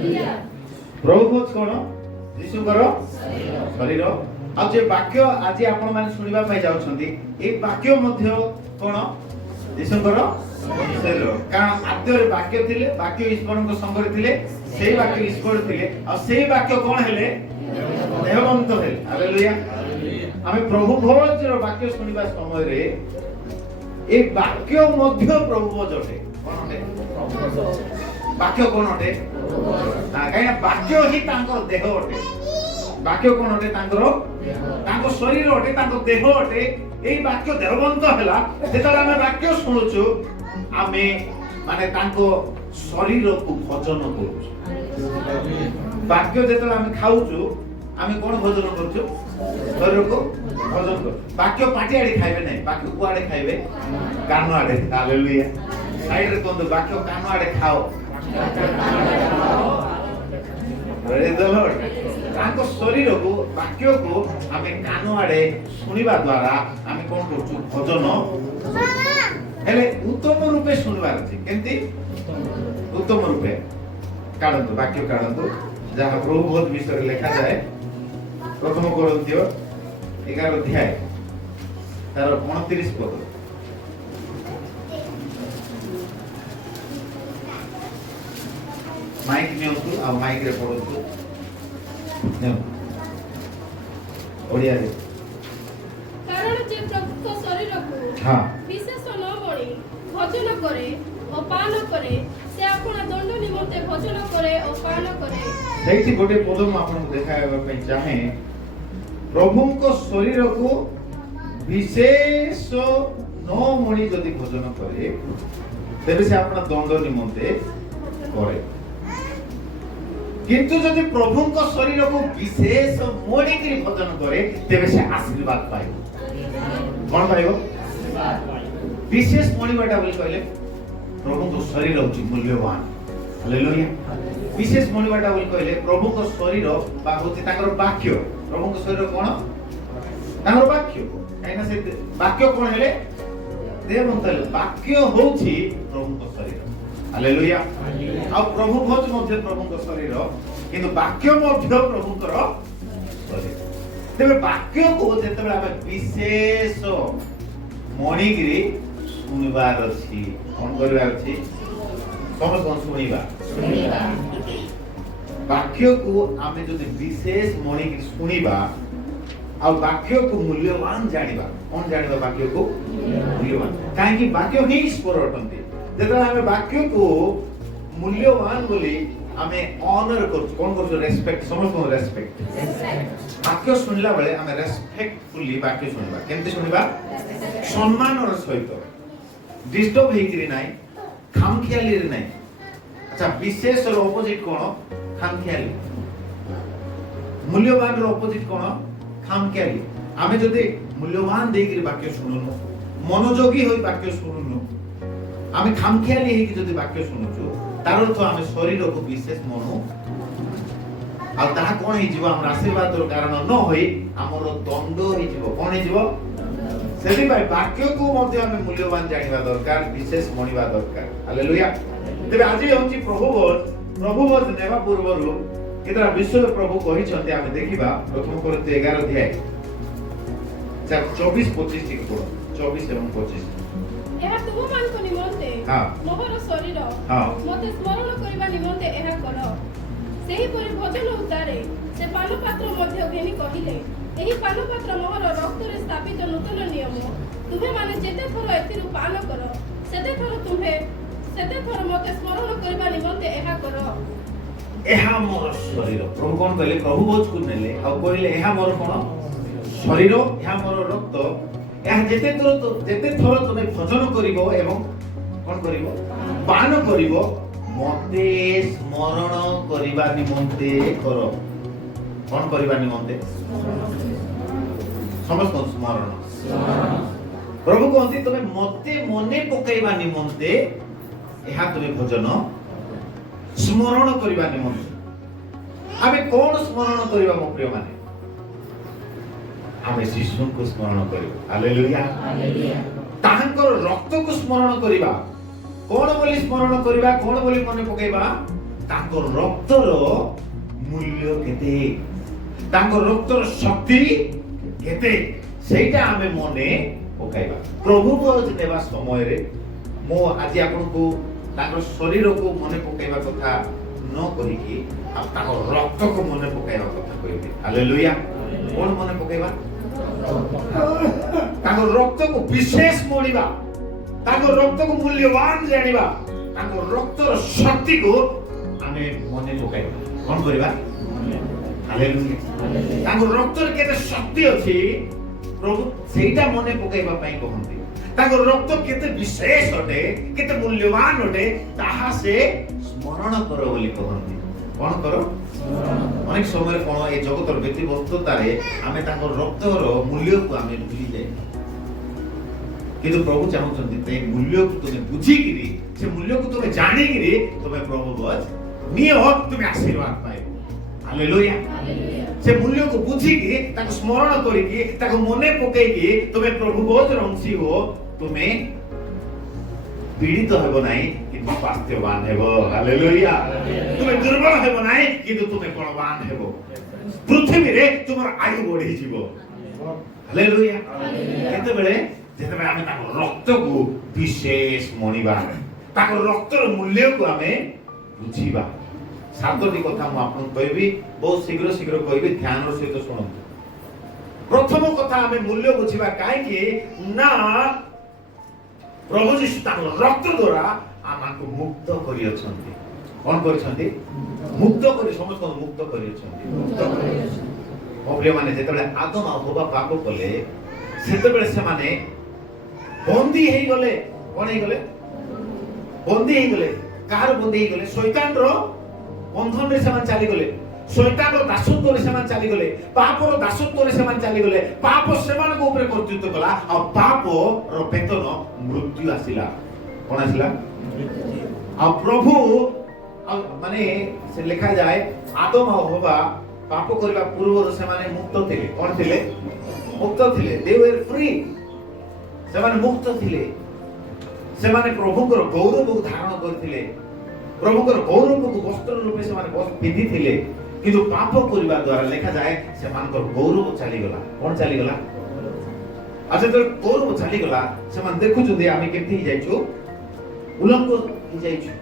प्रभु भोज कौन यीशुकर शरीर आ जे वाक्य आज आपण माने सुनिबा पाई जाउछंती ए वाक्य मध्य कौन यीशुकर शरीर कारण आद्य वाक्य थिले वाक्य ईश्वर को संग थिले सेही वाक्य ईश्वर थिले आ सेही वाक्य कौन हेले देहवंत हेले हालेलुया आमे प्रभु भोज रो वाक्य सुनिबा समय रे ए वाक्य मध्य प्रभु भोज अटे कोन अटे वाक्य कोन अटे काया वाक्य ही तांको देह अटे वाक्य कोन अटे तांको शरीर अटे तांको देह अटे एई वाक्य देहवंत हैला जेतला हम वाक्य सुनुछु आमे माने तांको शरीर को भोजन करूछु वाक्य जेतला हम खाउछु आमे कोन भोजन करूछु शरीर को भोजन करू वाक्य पाटी आडे खाइबे नै वाक्य को आडे खाइबे कान आडे हालेलुया साइड रे कोन वाक्य कान आडे खाओ प्रेज द लॉर्ड तांको शरीर को वाक्य को आमे कान आडे सुनिबा द्वारा आमे कोन करछु भोजन हेले उत्तम रूपे सुनबार अछि केंती उत्तम रूपे काढंतु वाक्य काढंतु जहा प्रभु भोज विषय लिखा जाय प्रथम कोरिन्थियो 11 अध्याय तार 29 पद माइक नियंतु आ माइक रे पढंतु ने ओडिया रे कारण जे प्रभु को शरीर को हां विशेष न मणि भोजन करे और पान करे से अपना दंड निमंते भोजन करे और पान करे सेठी गोटे पद म आपन देखायबा पई चाहे प्रभु को शरीर को विशेष न मणि जदि भोजन करे तेबे से अपना दंड निमंते करे किंतु जदि प्रभु को शरीर को विशेष मणि के भोजन करे तेबे से आशीर्वाद पाइबो कोन पाइबो विशेष मणि बेटा बोल कहले प्रभु को शरीर होची मूल्यवान हालेलुया विशेष मणि बेटा बोल कहले प्रभु को शरीर बा होची ताकर वाक्य प्रभु को शरीर कोन ताकर वाक्य काइना से वाक्य कोन हेले देवंतल वाक्य होची प्रभु को शरीर हालेलुया आ प्रभु भोज मध्य प्रभु को शरीर किंतु वाक्य मध्य प्रभु कर शरीर तेबे वाक्य को जेतबे हम विशेष मणिगिरी सुनिबार अछि कोन करबार अछि समस्त सुनिबा वाक्य को आमे जदि विशेष मणिगिरी सुनिबा आ वाक्य को मूल्यवान जानिबा कोन जानिबा वाक्य को मूल्यवान काहे कि वाक्य ही ईश्वर अटंती जेतला हमें वाक्य को मूल्यवान बोली हमें ऑनर कर कोन कर रेस्पेक्ट समझ को रेस्पेक्ट वाक्य सुनला बेले हमें रेस्पेक्टफुली वाक्य सुनबा केमते सुनबा सम्मान और सहित डिस्टर्ब हेकरी नाही खामखियाली रे नाही अच्छा विशेष रो ऑपोजिट कोन खामखियाली मूल्यवान रो ऑपोजिट कोन खामखियाली हमें जदि मूल्यवान देकरी वाक्य सुनुनु मनोयोगी होई वाक्य सुनुनु आमे खामखियाली हे कि जदि वाक्य सुनुछु तार अर्थ आमे शरीर को विशेष मनु आ ताहा कोन हे जीव हमर आशीर्वाद रो कारण न होई हमर दंड हे जीव कोन हे जीव सेति भाई वाक्य को मध्ये आमे मूल्यवान जानिबा दरकार विशेष मनिबा दरकार हालेलुया तेबे आज होची प्रभु भोज नेबा पूर्वरु केतरा विश्व प्रभु कहि छथि आमे देखिबा प्रथम कोरिन्थियो 11 अध्याय 24 25 टिक पढो 24 एवं 25 एहा तुम मान को निमंते मोहर शरीर मते स्मरण करिबा निमंते एहा करो सेही परि भोजन उतारे से पान पात्र मध्ये घेनी कहिले एही पान पात्र मोहर रक्त रे स्थापित नूतन नियम तुमे माने जेते थोर एतिरु पान करो सेते थोर मते स्मरण करिबा निमंते एहा करो एहा मोर शरीर प्रभु कोन कहले प्रभु भोज को नेले आ कहले एहा मोर कोन शरीर एहा मोर रक्त यह जेते थोर तुमे भोजन करिवो एवं कोन करिवो पान करिवो मते स्मरण करिबा निमंते करो कोन करिबा निमंते समस्त स्मरण प्रभु कहते तुमे मते मने पकाइबा निमंते एहा तुमे भोजन स्मरण करिबा निमंते आमे कोन स्मरण करिबा मो प्रिय माने आमे यीशु को स्मरण करिबा हालेलुया तांकर रक्त को स्मरण करिबा कोन बोली स्मरण करिबा कोन बोली मने पकाइबा ତାଙ୍କ ରକ୍ତର ମୂଲ୍ୟ କେତେ, ତାଙ୍କ ରକ୍ତର ଶକ୍ତି କେତେ, ସେଇଟା ଆମେ ମନେ ପକାଇବା। ପ୍ରଭୁ ବୋଝ ନେବା ସମୟରେ ମୁଁ ଆଜି ଆପଣଙ୍କୁ ତାଙ୍କର ଶରୀରକୁ ମନେ ପକାଇବା କଥା ନ କହିକି ଆଉ ତାଙ୍କ ରକ୍ତକୁ ମନେ ପକାଇବା କଥା କହିବି। ହାଲେଲୁୟା। କଣ ମନେ ପକାଇବା? ତାଙ୍କ ରକ୍ତକୁ ବିଶେଷ ମଣିବା, ତାଙ୍କ ରକ୍ତକୁ ମୂଲ୍ୟବାନ ଜାଣିବା, ତାଙ୍କ ରକ୍ତର ଶକ୍ତିକୁ ଆମେ ମନେ ପକାଇବା। କଣ କରିବା? ହାଲେଲୁୟା। ତାଙ୍କ ରକ୍ତରେ କେତେ ଶକ୍ତି ଅଛି ପ୍ରଭୁ ସେଇଟା ମନେ ପକାଇବା ପାଇଁ କହନ୍ତି। ତାଙ୍କ ରକ୍ତ କେତେ ବିଶେଷ ଅଟେ, କେତେ ମୂଲ୍ୟବାନ ଅଟେ, ତାହା ସେ ସ୍ମରଣ କର ବୋଲି କହନ୍ତି। କଣ କର? ଅନେକ ସମୟରେ କଣ ଏ ଜଗତର ବ୍ୟକ୍ତିବସ୍ତୁତାରେ ଆମେ ତାଙ୍କ ରକ୍ତର ମୂଲ୍ୟକୁ ଆମେ ଭୁଲିଯାଏ, କିନ୍ତୁ ପ୍ରଭୁ ଚାହୁଁଛନ୍ତି ସେ ମୂଲ୍ୟକୁ ତୁମେ ବୁଝିକିରି, ସେ ମୂଲ୍ୟକୁ ତୁମେ ଜାଣିକିରି ତୁମେ ପ୍ରଭୁ ବୋଝ ନିଅ, ତୁମେ ଆଶୀର୍ବାଦ ପାଇବ। ହାଲେଲୁୟା। ସେ ମୂଲ୍ୟକୁ ବୁଝିକି, ତାକୁ ସ୍ମରଣ କରିକି, ତାକୁ ମନେ ପକେଇକି ତୁମେ ପ୍ରଭୁ ବୋଝର ଅଂଶୀ ହୁଅ। ତୁମେ ପୀଡ଼ିତ ହେବ ନାହିଁ କିନ୍ତୁ ସ୍ୱାସ୍ଥ୍ୟବାନ ହେବ। ହାଲେଲୁୟା। ତୁମେ ଦୁର୍ବଳ ହେବ ନାହିଁ କିନ୍ତୁ ତୁମେ ବଳବାନ ହେବ। ପୃଥିବୀରେ ତୁମର ଆୟୁ ବଢିଯିବ। ହାଲେଲୁୟା। କେତେବେଳେ? ଯେତେବେଳେ ଆମେ ତାଙ୍କ ରକ୍ତକୁ ବିଶେଷ ମଣିବା, ତାଙ୍କ ରକ୍ତର ମୂଲ୍ୟକୁ ଆମେ ବୁଝିବା। ସାତଟି କଥା ମୁଁ ଆପଣଙ୍କୁ କହିବି, ବହୁତ ଶୀଘ୍ର କହିବି, ଧ୍ୟାନର ସହିତ ଶୁଣନ୍ତୁ। ପ୍ରଥମ କଥା, ଆମେ ମୂଲ୍ୟ ବୁଝିବା କାହିଁକି ନା ପ୍ରଭୁ ଯୀଶୁ ତାଙ୍କ ରକ୍ତ ଦ୍ୱାରା ଆମକୁ ମୁକ୍ତ କରିଅଛନ୍ତି। କଣ କରିଛନ୍ତି? ମୁକ୍ତ କରି, ସମସ୍ତଙ୍କୁ ମୁକ୍ତ କରିଅଛନ୍ତି। ପ୍ରିୟମାନେ, ଯେତେବେଳେ ଆଦମ ଆଉ ହବା ପାପ କଲେ ସେତେବେଳେ ସେମାନେ ବନ୍ଦୀ ହେଇଗଲେ। କଣ ହେଇଗଲେ? ବନ୍ଦୀ ହେଇଗଲେ। କାହାର ବନ୍ଦୀ ହେଇଗଲେ? ଶୈତାନର ବନ୍ଧନରେ ସେମାନେ ଚାଲିଗଲେ। ଶୈତାନର ଦାସତ୍ୱରେ ସେମାନେ ଚାଲିଗଲେ। ପାପର ଦାସତ୍ୱରେ ସେମାନେ ଚାଲିଗଲେ। ପାପ ସେମାନଙ୍କ ଉପରେ କର୍ତ୍ତୃତ୍ୱ କଲା ଆଉ ପାପର ବେତନ ମୃତ୍ୟୁ ଆସିଲା। କଣ ଆସିଲା? ଆଉ ପ୍ରଭୁ ମାନେ ସେ ଲେଖାଯାଏ ଆଦମ ଆଉ ହବା ପାପ କରିବା ପୂର୍ବରୁ ସେମାନେ ମୁକ୍ତ ଥିଲେ। କଣ ଥିଲେ? ମୁକ୍ତ ଥିଲେ। they were free। ସେମାନେ ମୁକ୍ତ ଥିଲେ। ସେମାନେ ପ୍ରଭୁଙ୍କର ଗୌରବକୁ ଧାରଣ କରିଥିଲେ। ପ୍ରଭୁଙ୍କର ଗୌରବକୁ ବସ୍ତ୍ର ରୂପେ ସେମାନେ ପିନ୍ଧିଥିଲେ। କିନ୍ତୁ ପାପ କରିବା ଦ୍ୱାରା ଲେଖାଯାଏ ସେମାନଙ୍କର ଗୌରବ ଚାଲିଗଲା। କଣ ଚାଲିଗଲା? ଆଉ ଯେତେବେଳେ ଗୌରବ ଚାଲିଗଲା, ସେମାନେ ଦେଖୁଛନ୍ତି ଆମେ କେମିତି ହେଇଯାଇଛୁ, ଉଲଙ୍ଗ ହେଇଯାଇଛୁ।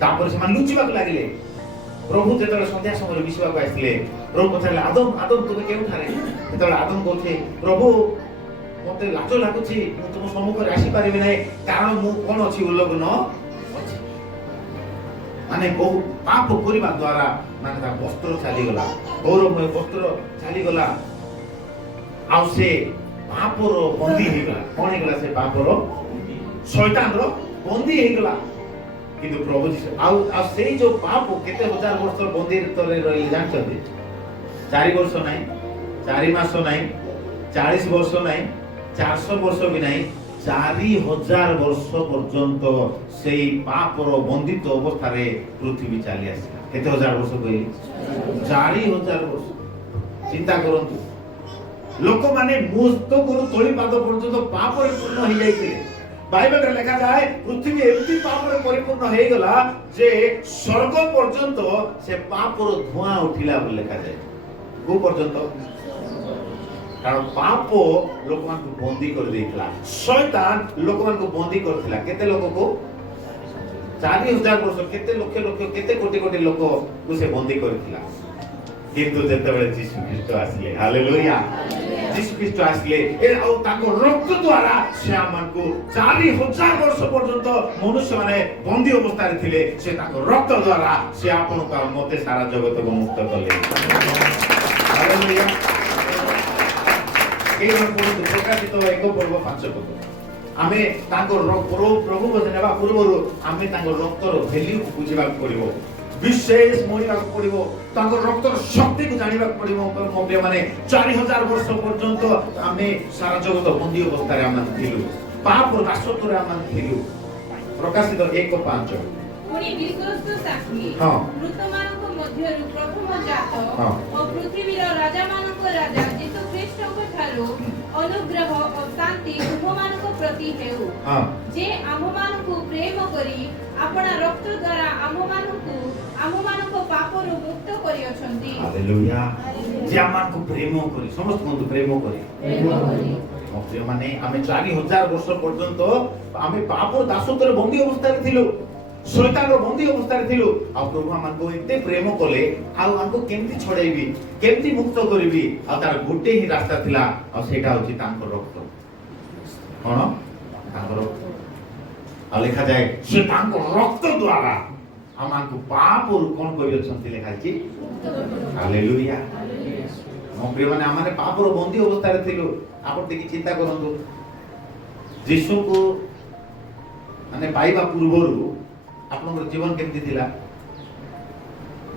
ତାପରେ ସେମାନେ ଲୁଚିବାକୁ ଲାଗିଲେ। ପ୍ରଭୁ ଯେତେବେଳେ ସନ୍ଧ୍ୟା ସମୟରେ ମିଶିବାକୁ ଆସିଥିଲେ, ପ୍ରଭୁ ପଚାରିଲେ, ଆଦମ ତୁମେ କେଉଁଠାରେ? ସେତେବେଳେ ଆଦମ କହୁଛି, ପ୍ରଭୁ ମତେ ଲାଜ ଲାଗୁଛି, ମୁଁ ତୁମ ସମ୍ମୁଖରେ ଆସିପାରିବି ନାହିଁ, କାରଣ ମୁଁ କଣ ଅଛି? ଉଲ୍ଲଗ୍ନ ଅଛି। ମାନେ ବହୁ ପାପ କରିବା ଦ୍ୱାରା ମାନେ ତା ବସ୍ତ୍ର ଚାଲିଗଲା, ଗୌରବମୟ ବସ୍ତ୍ର ଚାଲିଗଲା, ଆଉ ସେ ପାପର ବନ୍ଦୀ ହେଇଗଲା। କଣ ହେଇଗଲା? ସେ ପାପର, ଶୈତାନର ବନ୍ଦୀ ହେଇଗଲା। କିନ୍ତୁ ପ୍ରଭୁ ଯୀଶୁ ଆଉ ସେଇ ଯୋଉ ପାପ କେତେ ହଜାର ବର୍ଷ ବନ୍ଦୀ ଭିତରେ ରହିଲେ ଜାଣିଛନ୍ତି? 4 ବର୍ଷ ନାହିଁ, 4 ମାସ ନାହିଁ, 40 ବର୍ଷ ନାହିଁ, 400 ବର୍ଷ ବି ନାହିଁ, 4000 ବର୍ଷ ପର୍ଯ୍ୟନ୍ତ ସେଇ ପାପର ବନ୍ଦିତ ଅବସ୍ଥାରେ ପୃଥିବୀ ଚାଲି ଆସିଲା। କେତେ ହଜାର ବର୍ଷ କହିଲି? 4000 ବର୍ଷ। ଚିନ୍ତା କରନ୍ତୁ, ଲୋକମାନେ ମୁକ୍ତରୁ ତଳି ପାଦ ପର୍ଯ୍ୟନ୍ତ ପାପରେ ପୂର୍ଣ୍ଣ ହେଇଯାଇଥିଲେ। ବାଇବେଲରେ ଲେଖାଯାଏ ପୃଥିବୀ ଏମିତି ପାପରେ ପରିପୂର୍ଣ୍ଣ ହେଇଗଲା ଯେ ସ୍ୱର୍ଗ ପର୍ଯ୍ୟନ୍ତ ସେ ପାପର ଧୂଆଁ ଉଠିଲା ବୋଲି ଲେଖାଯାଏ। କୋଉ ପର୍ଯ୍ୟନ୍ତ? କାରଣ ପାପ ଲୋକମାନଙ୍କୁ ବନ୍ଦୀ କରିଦେଇଥିଲା। ଶୈତାନ ଲୋକମାନଙ୍କୁ ବନ୍ଦୀ କରିଥିଲା। କେତେ ଲୋକକୁ? 4000 ବର୍ଷ, କେତେ ଲକ୍ଷ ଲକ୍ଷ, କେତେ କୋଟି କୋଟି ଲୋକକୁ ସେ ବନ୍ଦୀ କରିଥିଲା। କିନ୍ତୁ ଯେତେବେଳେ ଯୀଶୁ ଖ୍ରୀଷ୍ଟ ଆସିଲେ, ହାଲେଲୁୟା, ଯୀଶୁ ଖ୍ରୀଷ୍ଟ ଆସିଲେ ଆଉ ତାଙ୍କ ରକ୍ତ ଦ୍ୱାରା ସେ ଆମକୁ 4000 ବର୍ଷ ପର୍ଯ୍ୟନ୍ତ ମନୁଷ୍ୟମାନେ ବନ୍ଦୀ ଅବସ୍ଥାରେ ଥିଲେ, ସେ ତାଙ୍କ ରକ୍ତ ଦ୍ୱାରା ସେ ଆପଣଙ୍କୁ ଆଉ ମତେ ସାରା ଜଗତକୁ ମୁକ୍ତ କଲେ। ହାଲେଲୁୟା। ପ୍ରକାଶିତ 1 ପର୍ବ 5 ପଦ। ଆମେ ତାଙ୍କ ପ୍ରଭୁ ବୋଝ ନେବା ପୂର୍ବରୁ ଆମେ ତାଙ୍କ ରକ୍ତର ଭ୍ୟାଲ୍ୟୁକୁ ବୁଝିବାକୁ ପଡିବ, ବିଶେଷ ମଣିବାକୁ ପଡିବ, ତାଙ୍କ ରକ୍ତର ଶକ୍ତିକୁ ଜାଣିବାକୁ ପଡିବ। ମାନେ 4000 ବର୍ଷ ପର୍ଯ୍ୟନ୍ତ ଆମେ ସାରା ଜଗତ ବନ୍ଦୀ ଅବସ୍ଥାରେ ଆମେ ଥିଲୁ, ପାପର ଦାସତ୍ୱରେ ଆମେ ଥିଲୁ। ପ୍ରକାଶିତ 1:5। ପୁଣି ବିଶ୍ୱସ୍ତ ସାକ୍ଷୀ ମୃତମାନଙ୍କ ମଧ୍ୟରୁ ପ୍ରଥମ ଜାତ ଓ ପୃଥିବୀର ରାଜାମାନଙ୍କ ରାଜା ଯୀଶୁ ଖ୍ରୀଷ୍ଟଙ୍କ ଠାରୁ ଅନୁଗ୍ରହ ଓ ଶାନ୍ତି ତୁମମାନଙ୍କ ପ୍ରତି ହେଉ, ଯେ ଆମ୍ଭମାନଙ୍କୁ ପ୍ରେମ କରି ଆପଣା ରକ୍ତ ଦ୍ୱାରା ଆମମାନଙ୍କ ପାପରୁ ମୁକ୍ତ କରିଅଛନ୍ତି। ହାଲେଲୁୟା। ଯେ ଆମମାନଙ୍କୁ ପ୍ରେମ କରି, ସମସ୍ତଙ୍କୁ ପ୍ରେମ କରି। ମାନେ ଆମେ 4000 ବର୍ଷ ପର୍ଯ୍ୟନ୍ତ ଆମେ ପାପର ଦାସତ୍ୱରେ ବନ୍ଦୀ ଅବସ୍ଥାରେ ଥିଲୁ, ଶୈତାନର ବନ୍ଦୀ ଅବସ୍ଥାରେ ଥିଲୁ। ଆଉ ପ୍ରଭୁ ଆମକୁ ଏତେ ପ୍ରେମ କଲେ, ଆଉ ଆମକୁ କେମିତି ଛଡ଼େଇବି, କେମିତି ମୁକ୍ତ କରିବି? ଆଉ ତାର ଗୋଟେ ହିଁ ରାସ୍ତା ଥିଲା, ଆଉ ସେଇଟା ହଉଛି ତାଙ୍କ ରକ୍ତ। କଣ? ତାଙ୍କ ରକ୍ତ। ଆଉ ଲେଖାଯାଏ ସେ ତାଙ୍କ ରକ୍ତ ଦ୍ୱାରା ଆମକୁ ପାପରୁ କଣ କରିଅଛନ୍ତି ଲେଖାଯାଇଛି। ହାଲେଲୁୟା। ମୋ ପ୍ରିୟମାନେ, ଆମେ ପାପର ବନ୍ଦୀ ଅବସ୍ଥାରେ ଥିଲୁ। ଆପଣ ଟିକେ ଚିନ୍ତା କରନ୍ତୁ, ଯୀଶୁଙ୍କୁ ମାନେ ପାଇବା ପୂର୍ବରୁ ଆପଣଙ୍କର ଜୀବନ କେମିତି ଥିଲା?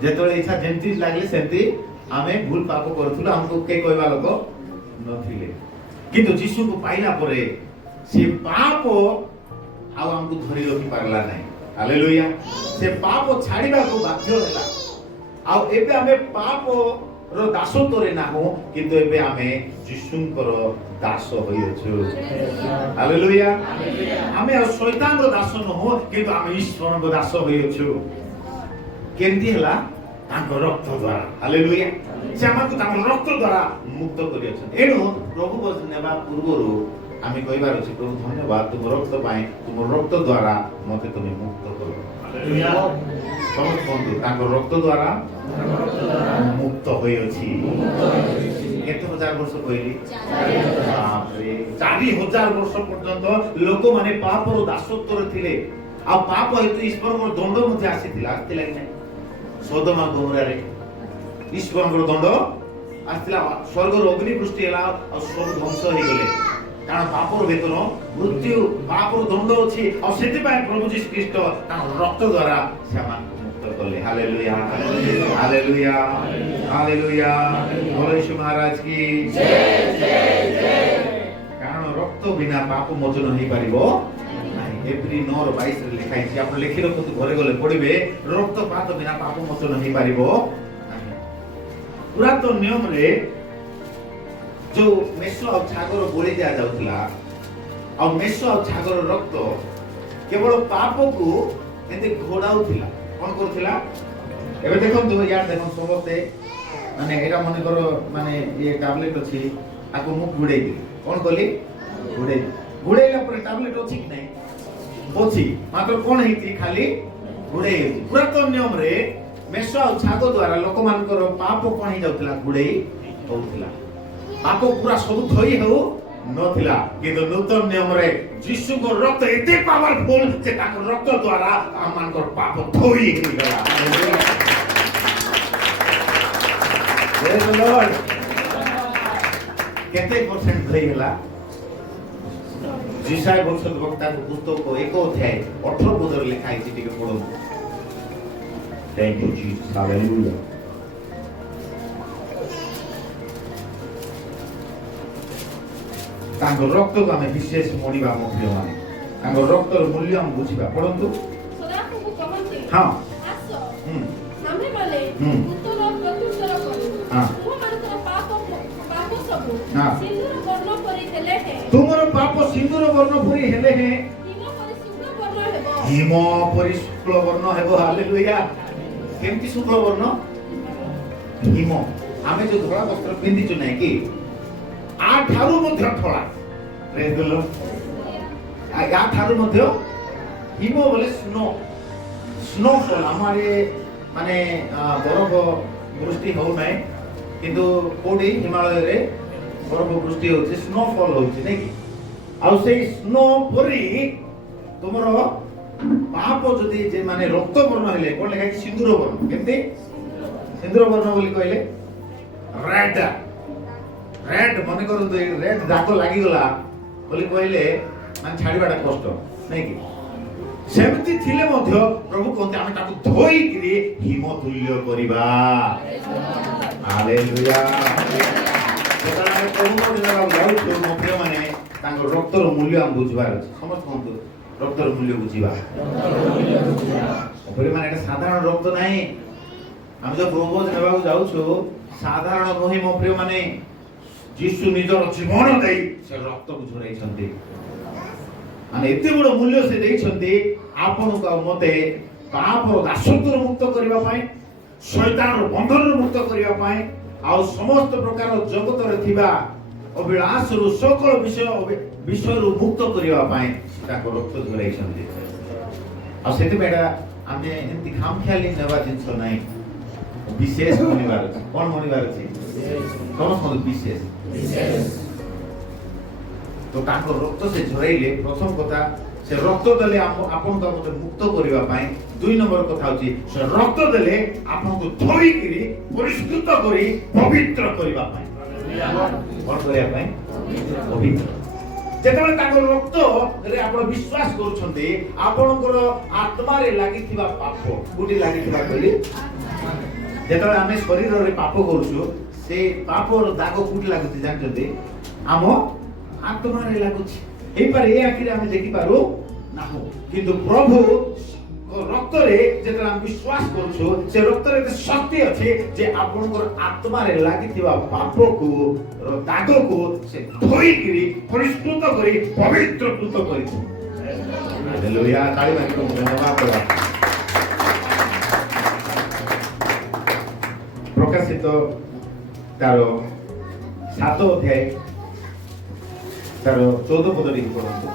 ଯେତେବେଳେ ଇଚ୍ଛା ଯେମିତି ଲାଗିଲେ ସେମିତି ଆମେ ଭୁଲ ପାପ କରୁଥିଲୁ, ଆମକୁ କେହି କହିବା ଲୋକ ନଥିଲେ। କିନ୍ତୁ ଯୀଶୁଙ୍କୁ ପାଇଲା ପରେ ସେ ପାପ ଆଉ ଆମକୁ ଧରି ରଖି ପାରିଲା ନାହିଁ। ହାଲେଲୁୟା। ସେ ପାପ ଛାଡ଼ିବାକୁ ବାଧ୍ୟ ହେଲା। ଆଉ ଏବେ ଆମେ ପାପର ଦାସତ୍ୱରେ ନାହୁଁ, କିନ୍ତୁ ଏବେ ଆମେ ଯୀଶୁଙ୍କର ଦାସ ହୋଇଅଛୁ। ହାଲେଲୁୟା। ଆମେ ଆଉ ଶୈତାନର ଦାସ ନୁହଁ, କିନ୍ତୁ ଆମେ ଈଶ୍ୱରଙ୍କ ଦାସ ହୋଇଅଛୁ। କେମିତି ହେଲା? ତାଙ୍କ ରକ୍ତ ଦ୍ୱାରା। ହାଲେଲୁୟା। ସେ ଆମକୁ ତାଙ୍କ ରକ୍ତ ଦ୍ୱାରା ମୁକ୍ତ କରିଅଛନ୍ତି। ଏଣୁ ପ୍ରଭୁ ନେବା ପୂର୍ବରୁ ଆମେ କହିବାର ଅଛି, ପ୍ରଭୁ ଧନ୍ୟବାଦ ତୁମ ରକ୍ତ ପାଇଁ, ତୁମ ରକ୍ତ ଦ୍ୱାରା ମତେ ତୁମେ ମୁକ୍ତ କର। ହାଲେଲୁୟା। ସମସ୍ତଙ୍କୁ ତାଙ୍କ ରକ୍ତ ଦ୍ୱାରା ମୁକ୍ତ ହୋଇଅଛି। କେତେ ହଜାର ବର୍ଷ କହିଲି? 4000 ବର୍ଷ ପର୍ଯ୍ୟନ୍ତ ଲୋକମାନେ ପାପର ଦାସତ୍ୱରେ ଥିଲେ। ଆଉ ପାପ ହେତୁ ଈଶ୍ୱରଙ୍କର ଦଣ୍ଡ ମଧ୍ୟ ଆସିଥିଲା କି ନାହିଁ? ସୋଦମ ଆଉ ଗମୋରାରେ ଈଶ୍ୱରଙ୍କର ଦଣ୍ଡ ଆସିଥିଲା। ସ୍ୱର୍ଗରୁ ଅଗ୍ନିବୃଷ୍ଟି ହେଲା, ଆଉ ସବୁ ଧ୍ୱଂସ ହେଇଗଲେ। କାରଣ ପାପର ବେତନ ମୃତ୍ୟୁ, ପାପର ଦଣ୍ଡ ଅଛି। ଆଉ ସେଥିପାଇଁ ପ୍ରଭୁ ଯୀଶୁ ଖ୍ରୀଷ୍ଟ ତାଙ୍କ ରକ୍ତ ଦ୍ୱାରା ସେମାନଙ୍କୁ ମୁକ୍ତ କଲେ। ହାଲେଲୁୟା। ହାଲେଲୁୟା। ହାଲେଲୁୟା। ବୋलो ୟୀଶୁ ମହାରାଜ କି ଜୟ ଜୟ ଜୟ। କାରଣ ରକ୍ତ ବିନା ପାପ ମୋଚନ ହେଇପାରିବ ନାହିଁ। ଏପ୍ରିଲ 9:22 ରେ ଲେଖା ହେଇଛି, ଆପଣ ଲେଖି ରଖନ୍ତୁ, ଘରେ ଗଲେ ପଢିବେ। ରକ୍ତପାତ ବିନା ପାପ ମୋଚନ ହେଇପାରିବ ନାହିଁ। ପୁରାତନ ନିୟମରେ ଯୋଉ ମେଷ ଆଉ ଛାଗର ବଳି ଦିଆଯାଉଥିଲା, ଆଉ ମେଷ ଆଉ ଛାଗର ରକ୍ତ କେବଳ ପାପକୁ ଏମିତି ଘୋଡାଉଥିଲା। କଣ କରୁଥିଲା? ଏବେ ଦେଖନ୍ତୁ, ୟାର ଦେଖନ୍ତୁ, ସମସ୍ତେ ମାନେ ଏଇଟା ମନେକର ମାନେ ଇଏ ଟାବଲେଟ ଅଛି, ତାକୁ ମୁଁ ଘୋଡେଇଲି। କଣ କଲି? ଘୋଡେଇଲା ପରେ ଟାବଲେଟ ଅଛି କି ନାହିଁ? ଅଛି, ମାତ୍ର କଣ ହେଇଛି? ଖାଲି ଘୋଡେଇ ହେଇଛି। ପୁରାତନ ନିୟମରେ ମେଷ ଆଉ ଛାଗ ଦ୍ୱାରା ଲୋକମାନଙ୍କର ପାପ କଣ ହେଇଯାଉଥିଲା? ଘୋଡେଇ ହଉଥିଲା। ପାପ ପୁରା ସବୁ ଧୋଇ ହେଉ ନଥିଲା। କିନ୍ତୁ ନୂତନ ନିୟମରେ ଯୀଶୁଙ୍କ ରକ୍ତ ଏତେ ପାୱାରଫୁଲ ଯେ ତାଙ୍କ ରକ୍ତ ଦ୍ୱାରା ଆମମାନଙ୍କର ପାପ ଧୋଇ ହେଇଗଲା। କେତେ ପରସେଣ୍ଟ ଧୋଇ ହେଲା? ଯିଶାୟ ଭବିଷ୍ୟଦ୍ବକ୍ତାଙ୍କ ପୁସ୍ତକ 1 ଅଧ୍ୟାୟ 18 ପଦରେ ଲେଖା ହେଇଛି, ଟିକେ ପଢନ୍ତୁ। Thank you Jesus. Hallelujah. ତାଙ୍କ ରକ୍ତକୁ ଆମେ ବିଶେଷ ମଣିବା। ମୋ ପ୍ରିୟମାନେ, ତାଙ୍କ ରକ୍ତର ମୂଲ୍ୟ ଆମେ ବୁଝିବା। ପଢନ୍ତୁ। ସଦାପ୍ରଭୁ କହନ୍ତି, ହଁ, ଆସ ଆମ୍ଭେମାନେ ଉତ୍ତର ପ୍ରତ୍ୟୁତ୍ତର କରୁ। ତୁମମାନଙ୍କର ପାପ ସବୁ ସିନ୍ଦୂର ବର୍ଣ୍ଣ ପରି ହେଲେ ହେ। ତୁମର ପାପ ସିନ୍ଦୂର ବର୍ଣ୍ଣ ପରି ହେଲେ ହେ, ହିମ ପରି ଶୁକ୍ଳ ବର୍ଣ୍ଣ ହେବ। ହିମ ପରି ଶୁକ୍ଳ ବର୍ଣ୍ଣ ହେବ। ହାଲେଲୁୟା। କେମିତି ଶୁକ୍ଳ ବର୍ଣ୍ଣ? ହିମ। ଆମେ ଯୋଉ ଧଳା ବସ୍ତ୍ର ପିନ୍ଧିଛୁ ନାହିଁ କି, ଠାରୁ ମଧ୍ୟ ଧଳା। ୟା ଠାରୁ ମଧ୍ୟ ହିମ ବୋଲେ ସ୍ନୋଫଲ୍। ଆମର ମାନେ ବରଫ ବୃଷ୍ଟି ହଉନାହିଁ, କିନ୍ତୁ କୋଉଠି ହିମାଳୟରେ ବରଫ ବୃଷ୍ଟି ହଉଛି, ସ୍ନୋଫଲ୍ ହଉଛି ନାଇଁ କି? ଆଉ ସେଇ ସ୍ନୋ ପରି ତୁମର ପାପ ଯଦି ମାନେ ରକ୍ତ ବର୍ଣ୍ଣ ହେଲେ, କଣ ଲେଖା ହେଇଛି? ସିନ୍ଦୁର ବର୍ଣ୍ଣ। କେମିତି ସିନ୍ଦୁର ବର୍ଣ୍ଣ ବୋଲି କହିଲେ? ରେଡ୍ ମନେ କରନ୍ତୁ, ରେଡ୍ ଦାଗ ଲାଗିଗଲା ବୋଲି କହିଲେ ମାନେ ଛାଡିବାଟା କଷ୍ଟ ନାଇଁ କି? ସେମିତି ଥିଲେ ମଧ୍ୟ ପ୍ରଭୁ କହନ୍ତି ଆମେ ତାକୁ ଧୋଇକିରି ହିମ ତୁଲ୍ୟ କରିବା। ହାଲେଲୁୟା। ଯେତେବେଳେ ପ୍ରଭୁଙ୍କ ଦିନରେ ଯାଉଛୁ, ମୋ ପ୍ରିୟମାନେ, ତାଙ୍କ ରକ୍ତର ମୂଲ୍ୟ ଆମେ ବୁଝିବାର ଅଛି। ସମସ୍ତେ କୁହନ୍ତୁ, ରକ୍ତର ମୂଲ୍ୟ ବୁଝିବା। ପ୍ରିୟମାନେ, ଏଟା ସାଧାରଣ ରକ୍ତ ନାହିଁ, ଆମେ ଯୋଉ ପ୍ରଭୋଜ ନେବାକୁ ଯାଉଛୁ ସାଧାରଣ ନୁହେଁ ମୋ ପ୍ରିୟ ମାନେ। ଯୀଶୁ ନିଜର ଜୀବନ ଦେଇ ସେ ରକ୍ତକୁ ଝରାଇଛନ୍ତି। ମାନେ ଏତେ ବଡ଼ ମୂଲ୍ୟ ସେ ଦେଇଛନ୍ତି ଆପଣଙ୍କୁ ଆଉ ମତେ ପାପର ଦାସତ୍ୱରୁ ମୁକ୍ତ କରିବା ପାଇଁ, ଶୈତାନର ବନ୍ଧନରୁ ମୁକ୍ତ କରିବା ପାଇଁ, ଆଉ ସମସ୍ତ ପ୍ରକାର ଜଗତରେ ଥିବା ଅଭିଳାଷରୁ ସକଳ ବିଷୟରୁ ମୁକ୍ତ କରିବା ପାଇଁ ତାଙ୍କ ରକ୍ତ ଝରାଇଛନ୍ତି। ଆଉ ସେଥିପାଇଁ ଆମେ ଏମିତି ଖାମଖିଆଲି ନେବା ଜିନିଷ ନାହିଁ, ବିଶେଷ ମଣିବାର ଅଛି। କଣ ମଣିବାର ଅଛି? ସମସ୍ତଙ୍କୁ ବିଶେଷ। ତ ତାଙ୍କ ରକ୍ତ ସେ ଝରାଇଲେ, ପ୍ରଥମ କଥା ସେ ରକ୍ତ ଦେଲେ ଆପଣଙ୍କୁ ମତେ ମୁକ୍ତ କରିବା ପାଇଁ। 2 ନମ୍ବର କଥା ହଉଛି ସେ ରକ୍ତ ଦେଲେ ଆପଣଙ୍କୁ ଧୋଇକିରି ପରିଷ୍କୃତ କରି ପବିତ୍ର କରିବା ପାଇଁ। କଣ କରିବା ପାଇଁ? ପବିତ୍ର। ଯେତେବେଳେ ତାଙ୍କ ରକ୍ତରେ ଆପଣ ବିଶ୍ୱାସ କରୁଛନ୍ତି, ଆପଣଙ୍କର ଆତ୍ମାରେ ଲାଗିଥିବା ପାପ କୋଉଠି ଲାଗିଥିବା କହିଲି? ଯେତେବେଳେ ଆମେ ଶରୀରରେ ପାପ କରୁଛୁ, ସେ ପାପର ଦାଗ କୋଉଠି ଲାଗୁଛି ଜାଣିଛନ୍ତି? ଆମ ଆତ୍ମାରେ ଲାଗୁଛି। ହେଇପାରେ ଏ ଆଖିରେ ଆମେ ଦେଖିପାରୁ ନାହୁଁ, କିନ୍ତୁ ପ୍ରଭୁ ରକ୍ତରେ ଯେତେବେଳେ ଆମେ ବିଶ୍ୱାସ କରୁଛୁ, ସେ ରକ୍ତରେ ଏତେ ଶକ୍ତି ଅଛି ଯେ ଆପଣଙ୍କର ଆତ୍ମାରେ ଲାଗିଥିବା ପାପକୁ ଦାଗକୁ ସେ ଧୋଇକିରି ପରିଷ୍କୃତ କରି ପବିତ୍ରକୃତ କରିଛି। ହାଲେଲୁୟା। ତାଳି ମାରି ଧନ୍ୟବାଦ ଦେବା। ପ୍ରକାଶିତ ତାର 7 ଅଧ୍ୟାୟ ତାର 14 ପଦରେ ପଢନ୍ତୁ।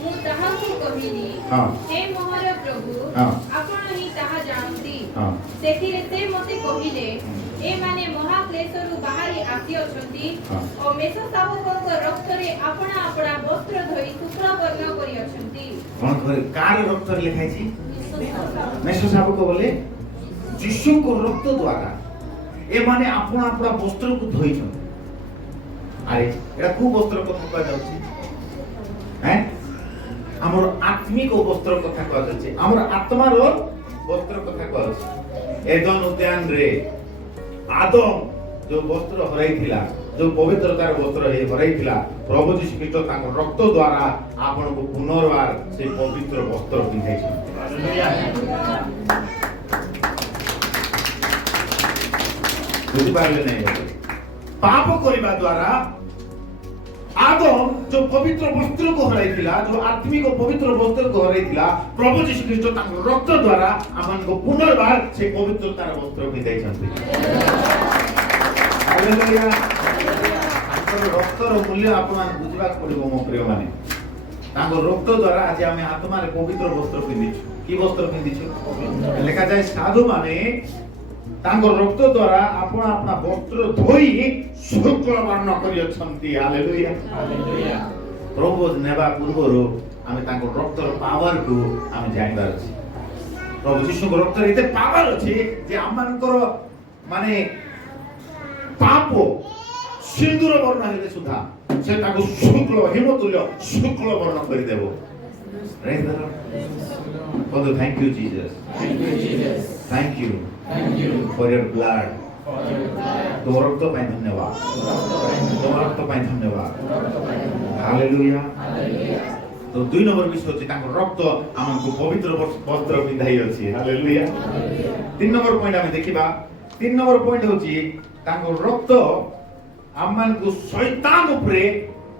ମୁଁ ତାହାକୁ କହିଲି, ହେ ମହାର ପ୍ରଭୁ, ଆପଣ ହିଁ ତାହା ଜାଣନ୍ତି। ସେଥିରେ ସେ ମୋତେ କହିଲେ, ଏମାନେ ମହାକ୍ଲେଶରୁ ବାହାରି ଆସିଅଛନ୍ତି ଓ ମେଷ ଶାବକଙ୍କ ରକ୍ତରେ ଆପଣା ଆପଣା ବସ୍ତ୍ର ଧୋଇ ଶୁକ୍ଳବର୍ଣ୍ଣ କରିଅଛନ୍ତି। କଣ କରେ? କାର ରକ୍ତରେ ଲେଖା ହେଇଛି? ମେଷ ଶାବକ ବୋଲେ ଯୀଶୁଙ୍କ ରକ୍ତ ଦ୍ୱାରା ଏମାନେ ଆପଣା ଆପଣା ବସ୍ତ୍ରକୁ ଧୋଇଛନ୍ତି। ଆରେ ଏଟା କୋଉ ବସ୍ତ୍ର କଥା କୁହାଯାଉଛି? ଆମର ଆତ୍ମିକ ବସ୍ତ୍ର କଥା କୁହାଯାଉଛି, ଆମର ଆତ୍ମାର ବସ୍ତ୍ର କଥା କୁହାଯାଉଛି। ଏଦନ ଉଦ୍ୟାନରେ ଆଦମ ଯୋଉ ବସ୍ତ୍ର ହରାଇଥିଲା, ଯୋଉ ପବିତ୍ରତାର ବସ୍ତ୍ର ହରାଇଥିଲା, ପ୍ରଭୁ ଯୀଶୁ ଖ୍ରୀଷ୍ଟ ତାଙ୍କ ରକ୍ତ ଦ୍ୱାରା ଆପଣଙ୍କୁ ପୁନର୍ବାର ସେ ପବିତ୍ର ବସ୍ତ୍ର ପିନ୍ଧାଇଛନ୍ତି। ବୁଝିପାରିଲେ ନାହିଁ? ପାପ କରିବା ଦ୍ୱାରା ଆଦମ ଯୋଉ ପବିତ୍ର ବସ୍ତ୍ରକୁ ହରାଇଥିଲା, ଯୋଉ ଆତ୍ମିକ ପବିତ୍ର ବସ୍ତ୍ରକୁ ହରାଇଥିଲା, ପ୍ରଭୁ ଯୀଶୁ ଖ୍ରୀଷ୍ଟ ତାଙ୍କ ରକ୍ତ ଦ୍ୱାରା ଆମମାନଙ୍କୁ ପୁନର୍ବାର ସେ ପବିତ୍ରତାର ବସ୍ତ୍ର ପିନ୍ଧାଇଛନ୍ତି। ହାଲେଲୁୟା। ତାଙ୍କର ରକ୍ତର ମୂଲ୍ୟ ଆପଣମାନେ ବୁଝିବାକୁ ପଡିବ ମୋ ପ୍ରିୟ ମାନେ। ତାଙ୍କ ରକ୍ତ ଦ୍ୱାରା ଆଜି ଆମେ ଆତ୍ମାରେ ପବିତ୍ର ବସ୍ତ୍ର ପିନ୍ଧିଛୁ। କି ବସ୍ତ୍ର ପିନ୍ଧିଛୁ? ଲେଖାଯାଏ ସାଧୁମାନେ ତାଙ୍କ ରକ୍ତ ଦ୍ୱାରା ଆପଣ ଆପଣା ବସ୍ତ୍ର ଧୋଇ ଶୁକ୍ଳବର୍ଣ୍ଣ କରିଅଛନ୍ତି। ହାଲେଲୁୟା। ପ୍ରଭୁ ନେବା ପୂର୍ବରୁ ଆମେ ତାଙ୍କ ରକ୍ତର ପାୱାରକୁ ଆମେ ଜାଣିବାର ଅଛି। ପ୍ରଭୁ ଯୀଶୁଙ୍କ ରକ୍ତରେ ଏତେ ପାୱାର ଅଛି ଯେ ଆମମାନଙ୍କର ମାନେ ପାପ ସିନ୍ଦୁର ବର୍ଣ୍ଣ ହେଲେ ସୁଦ୍ଧା ସେ ତାକୁ ଶୁକ୍ଳ ହିମତୁଲ୍ୟ ଶୁକ୍ଳ ବର୍ଣ୍ଣ କରିଦେବ। Father, thank you, Jesus. Thank you for your blood. तुम रक्त पाए धन्यवाद, तुम रक्त पाए धन्यवाद। हालेलुया। तो 2 नंबर विषय होची ताको रक्त हमको पवित्र वस्त्र पिंधाई अछि। हालेलुया। 3 नंबर पॉइंट हम देखिबा। 3 नंबर पॉइंट होची ताको रक्त हमको शैतान ऊपर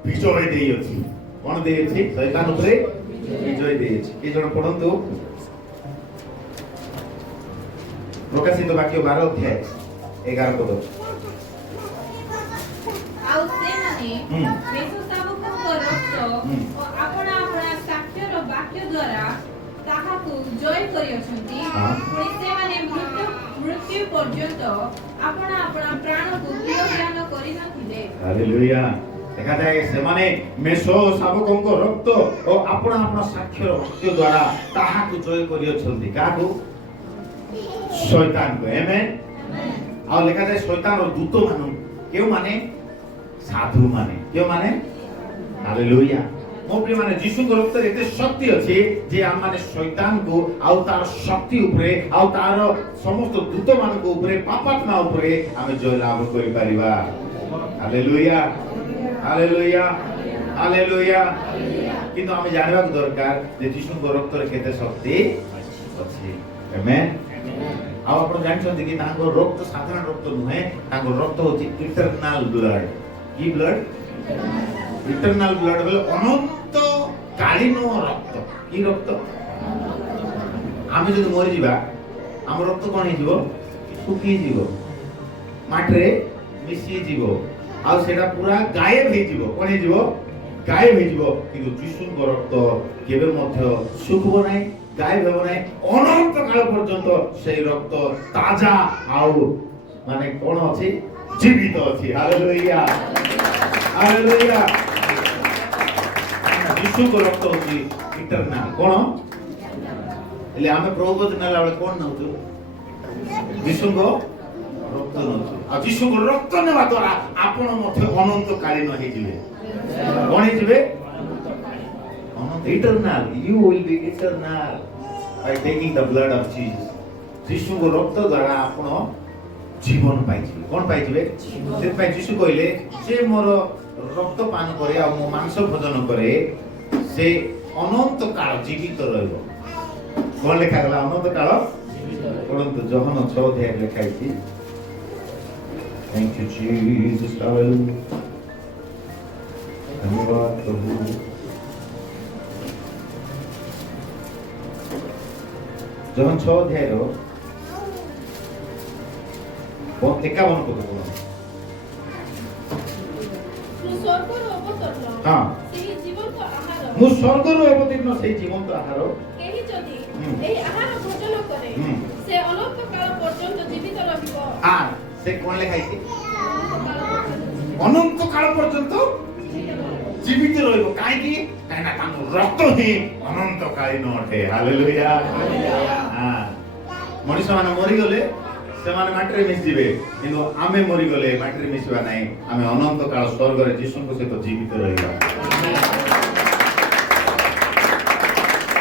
विजय देई अछि। कोन देई अछि? शैतान ऊपर विजय देई अछि। ए जण पढंतु प्रकाशित वाक्य 12 अध्याय 11 पद। ଆଉ ସେମାନେ ମେଷ ଶାବକଙ୍କ ରକ୍ତ ଓ ଆପଣା ଆପଣା ସାକ୍ଷ୍ୟର ବାକ୍ୟ ଦ୍ୱାରା ତାହାକୁ ଜୟ କରିଅଛନ୍ତି। ପୁଣି ସେମାନେ ମୃତ୍ୟୁ ପର୍ଯ୍ୟନ୍ତ ଆପଣା ଆପଣା ପ୍ରାଣକୁ ପ୍ରିୟ ଜ୍ଞାନ କରିନଥିଲେ। ହାଲେଲୁୟା। ଦେଖାଯାଏ ସେମାନେ ମେଷ ଶାବକଙ୍କ ରକ୍ତ ଓ ଆପଣା ଆପଣା ସାକ୍ଷ୍ୟର ବାକ୍ୟ ଦ୍ୱାରା ତାହାକୁ ଜୟ କରିଅଛନ୍ତି। କାହାକୁ? ଶୈତାନକୁ। ଆମେନ୍। ଆଉ ଲେଖାଯାଏ ଶୈତାନର ଦୂତ ମାନଙ୍କୁ। କେଉଁ ମାନେ? ସାଧୁ ମାନେ। କେଉଁ ମାନେ? ହାଲେଲୁୟା। ମୋ ପ୍ରିୟ ମାନେ ଯୀଶୁଙ୍କ ରକ୍ତରେ ଏତେ ଶକ୍ତି ଅଛି ଯେ ଆମେ ମାନେ ଶୈତାନକୁ ଆଉ ତାର ଶକ୍ତି ଉପରେ ଆଉ ତାର ସମସ୍ତ ଦୂତ ମାନଙ୍କ ଉପରେ ପାପାତ୍ମା ଉପରେ ଆମେ ଜୟ ଲାଭ କରିପାରିବା। ହାଲେଲୁୟା। ହାଲେଲୁୟା। ହାଲେଲୁୟା। କିନ୍ତୁ ଆମେ ଜାଣିବାକୁ ଦରକାର ଯେ ଯୀଶୁଙ୍କ ରକ୍ତରେ କେତେ ଶକ୍ତି ଅଛି। ଆମେନ୍। ଆଉ ଆପଣ ଜାଣିଛନ୍ତି କି ତାଙ୍କ ରକ୍ତ ସାଧାରଣ ରକ୍ତ ନୁହେଁ, ତାଙ୍କ ରକ୍ତ ହେଉଛି ଇଟରନାଲ ବ୍ଲଡ। କି ବ୍ଲଡ? ଇଟରନାଲ ବ୍ଲଡ ବୋଲେ ଅନନ୍ତ କାଳୀନ ରକ୍ତ। କି ରକ୍ତ? ଆମେ ଯଦି ମରିଯିବା ଆମ ରକ୍ତ କଣ ହେଇଯିବ? ଶୁଖିଯିବ, ମାଟିରେ ମିଶିଯିବ, ଆଉ ସେଟା ପୁରା ଗାୟବ ହେଇଯିବ। କଣ ହେଇଯିବ? ଗାୟବ ହେଇଯିବ। କିନ୍ତୁ ଯୀଶୁଙ୍କ ରକ୍ତ କେବେ ମଧ୍ୟ ଶୁଖିବ ନାହିଁ, ଗାୟବ ହେବ ନାହିଁ। ଅନନ୍ତ କାଳ ପର୍ଯ୍ୟନ୍ତ ସେଇ ରକ୍ତ ତାଜା ଆଉ ମାନେ କଣ ଅଛି? ଜୀବିତ ଅଛି। Hallelujah, hallelujah. ଯୀଶୁଙ୍କ ରକ୍ତ ହେଉଛି ଇଟରନାଲ। କଣ? ହେଲେ ଆମେ ପ୍ରଭୁ ନେଲା ବେଳେ କଣ ନଉଛୁ? ଯୀଶୁଙ୍କ ରକ୍ତ ନଉଛୁ। ଆଉ ଯୀଶୁଙ୍କ ରକ୍ତ ନେବା ଦ୍ୱାରା ଆପଣ ମଧ୍ୟ ଅନନ୍ତ କାଳୀନ ହେଇଯିବେ। କଣ ହେଇଯିବେ? Eternal. You will be eternal by taking the blood of Jesus. ଯୀଶୁଙ୍କ ରକ୍ତ ଦ୍ୱାରା ଆପଣ ଜୀବନ ପାଇଯିବେ। କଣ ପାଇଯିବେ? ସେଥିପାଇଁ ଯୀଶୁ କହିଲେ ଯେ ମୋର ରକ୍ତ ପାନ କରେ ଆଉ ମୋ ମାଂସ ଭୋଜନ କରେ ସେ ଅନନ୍ତ କାଳ ଜୀବିତ ରହିବ। କଣ ଲେଖାଗଲା? ଅନନ୍ତ କାଳ ପଢନ୍ତୁ, ଯୋହନ 6 ଅଧ୍ୟାୟରେ ଲେଖା ହେଇଛି। Thank you Jesus. Hallelujah. ଧନ୍ୟବାଦ ପ୍ରଭୁ। ଯୋହନ 6 ଅଧ୍ୟାୟର 51 ପଦ ପଢ। ସ୍ୱର୍ଗରୁ ଅବତରଣ ହଁ, ସେହି ଜୀବନ୍ତ ଆହାର, ମୁଁ ସ୍ୱର୍ଗରୁ ଅବତୀର୍ଣ୍ଣ ସେଇ ଜୀବନ୍ତ ଆହାର। କେହି ଯଦି ଏହି ଆହାର ଭୋଜନ କରେ ସେ ଅନନ୍ତ କାଳ ପର୍ଯ୍ୟନ୍ତ ଜୀବିତ ରହିବ। আর সে কোন লেখা আছে? ଅନନ୍ତ କାଳ ପର୍ଯ୍ୟନ୍ତ ଅନନ୍ତ କାଳ পর্যন্ত জীবিত রইব। কাইকি? কাইনা তাঙ্ক রক্ত হি অনন্ত কালীন অটে। হালেলুয়া। হ্যাঁ, মଣିষ মানে মরিগলে ସେମାନେ ମାଟିରେ ମିଶିଯିବେ, କିନ୍ତୁ ଆମେ ମରିଗଲେ ମାଟିରେ ମିଶିବା ନାହିଁ। ଆମେ ଅନନ୍ତ କାଳ ସ୍ୱର୍ଗରେ ଯୀଶୁଙ୍କ ସହିତ ଜୀବିତ ରହିବା।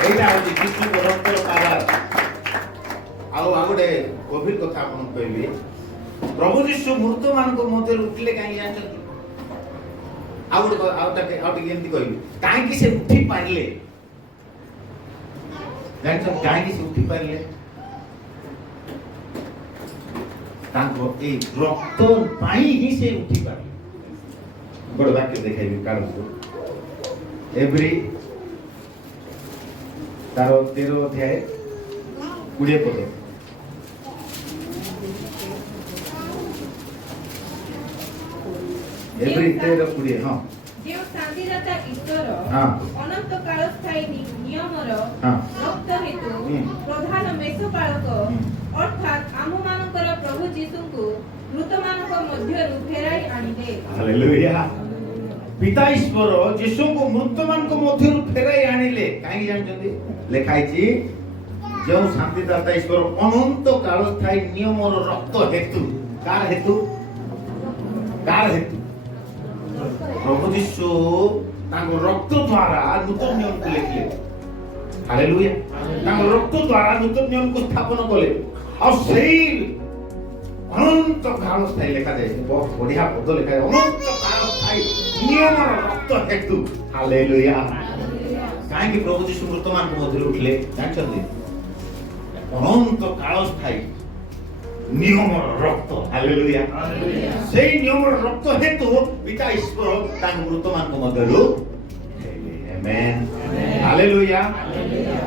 ଏଇଟା ହେଉଛି ଯୀଶୁଙ୍କ ରକ୍ତର ପାୱାର। ଆଉ ଗୋଟେ ଗଭୀର କଥା ଆପଣଙ୍କୁ କହିବି, ପ୍ରଭୁ ଯୀଶୁ ମୃତମାନଙ୍କ ମଧ୍ୟରୁ ଉଠିଲେ କାହିଁକି ଜାଣିଛନ୍ତି? ଆଉ ଟିକେ ଏମିତି କହିବି, କାହିଁକି ସେ ଉଠି ପାରିଲେ? ଜାଣିଛନ୍ତି କାହିଁକି ସେ ଉଠି ପାରିଲେ? ତାଙ୍କ ଏଇ ରକ୍ତ ପାଇଁ ହିଁ ସେ ଉଠି ପାରିଲେ। ଗୋଟେ ବାକ୍ୟ ଦେଖାଇବି କାଳକୁ। ଏଭ୍ରି ତାର 13 ଅଧ୍ୟାୟ 20 ପଦ। ଏଭ୍ରି 13:20। ହଁ, ଯେଉଁ ଶାନ୍ତିଦାତା ଈଶ୍ୱର ଅନନ୍ତ କାଳ ସ୍ଥାୟୀ ନିୟମର ରକ୍ତ ହେତୁ ପ୍ରଧାନ ମେଷପାଳକ ଅର୍ଥାତ୍ ଆମମାନଙ୍କର ପ୍ରଭୁ ଯୀଶୁଙ୍କୁ ମୃତମାନଙ୍କ ମଧ୍ୟରୁ ଫେରାଇ ଆଣିଲେ। ହାଲେଲୁୟା। ପିତା ଈଶ୍ୱର ଯୀଶୁଙ୍କୁ ମୃତମାନଙ୍କ ମଧ୍ୟରୁ ଫେରାଇ ଆଣିଲେ। କାହିଁକି ଜାଣିଛନ୍ତି? ଲେଖା ହେଇଛି ଯେଉଁ ଶାନ୍ତିଦାତା ଈଶ୍ୱର ଅନନ୍ତ କାଳ ସ୍ଥାୟୀ ନିୟମର ରକ୍ତ ହେତୁ। କାହାର ହେତୁ? କାହାର ହେତୁ? ପ୍ରଭୁ ଯୀଶୁ ତାଙ୍କ ରକ୍ତ ଦ୍ୱାରା ନୂତନ ନିୟମକୁ ଲେଖିଲେ। ହାଲେଲୁୟା। ତାଙ୍କ ରକ୍ତ ଦ୍ୱାରା ନୂତନ ନିୟମକୁ ସ୍ଥାପନ କଲେ। ଆଉ ସେଇ ଅନନ୍ତ କାଳ ସ୍ଥାୟୀ ଲେଖାଯାଏ। ବହୁତ ବଢିଆ ପଦ ଲେଖାଯାଏ। ଅନନ୍ତ କାଳ ସ୍ଥାୟୀ ନିୟମର ରକ୍ତ ହେତୁ। ହାଲେଲୁୟା। କାହିଁକି ପ୍ରଭୁ ଯୀଶୁ ମୃତମାନଙ୍କ ମଧ୍ୟରୁ ଉଠିଲେ ଜାଣିଛନ୍ତି? ଅନନ୍ତ କାଳ ସ୍ଥାୟୀ ନିୟମର ରକ୍ତ। ହାଲେଲୁୟା। ସେଇ ନିୟମର ରକ୍ତ ହେତୁ ପିତା ଈଶ୍ୱର ତାଙ୍କ ମୃତମାନଙ୍କ ମଧ୍ୟରୁ ଆମେନ୍, ହାଲେଲୁୟା।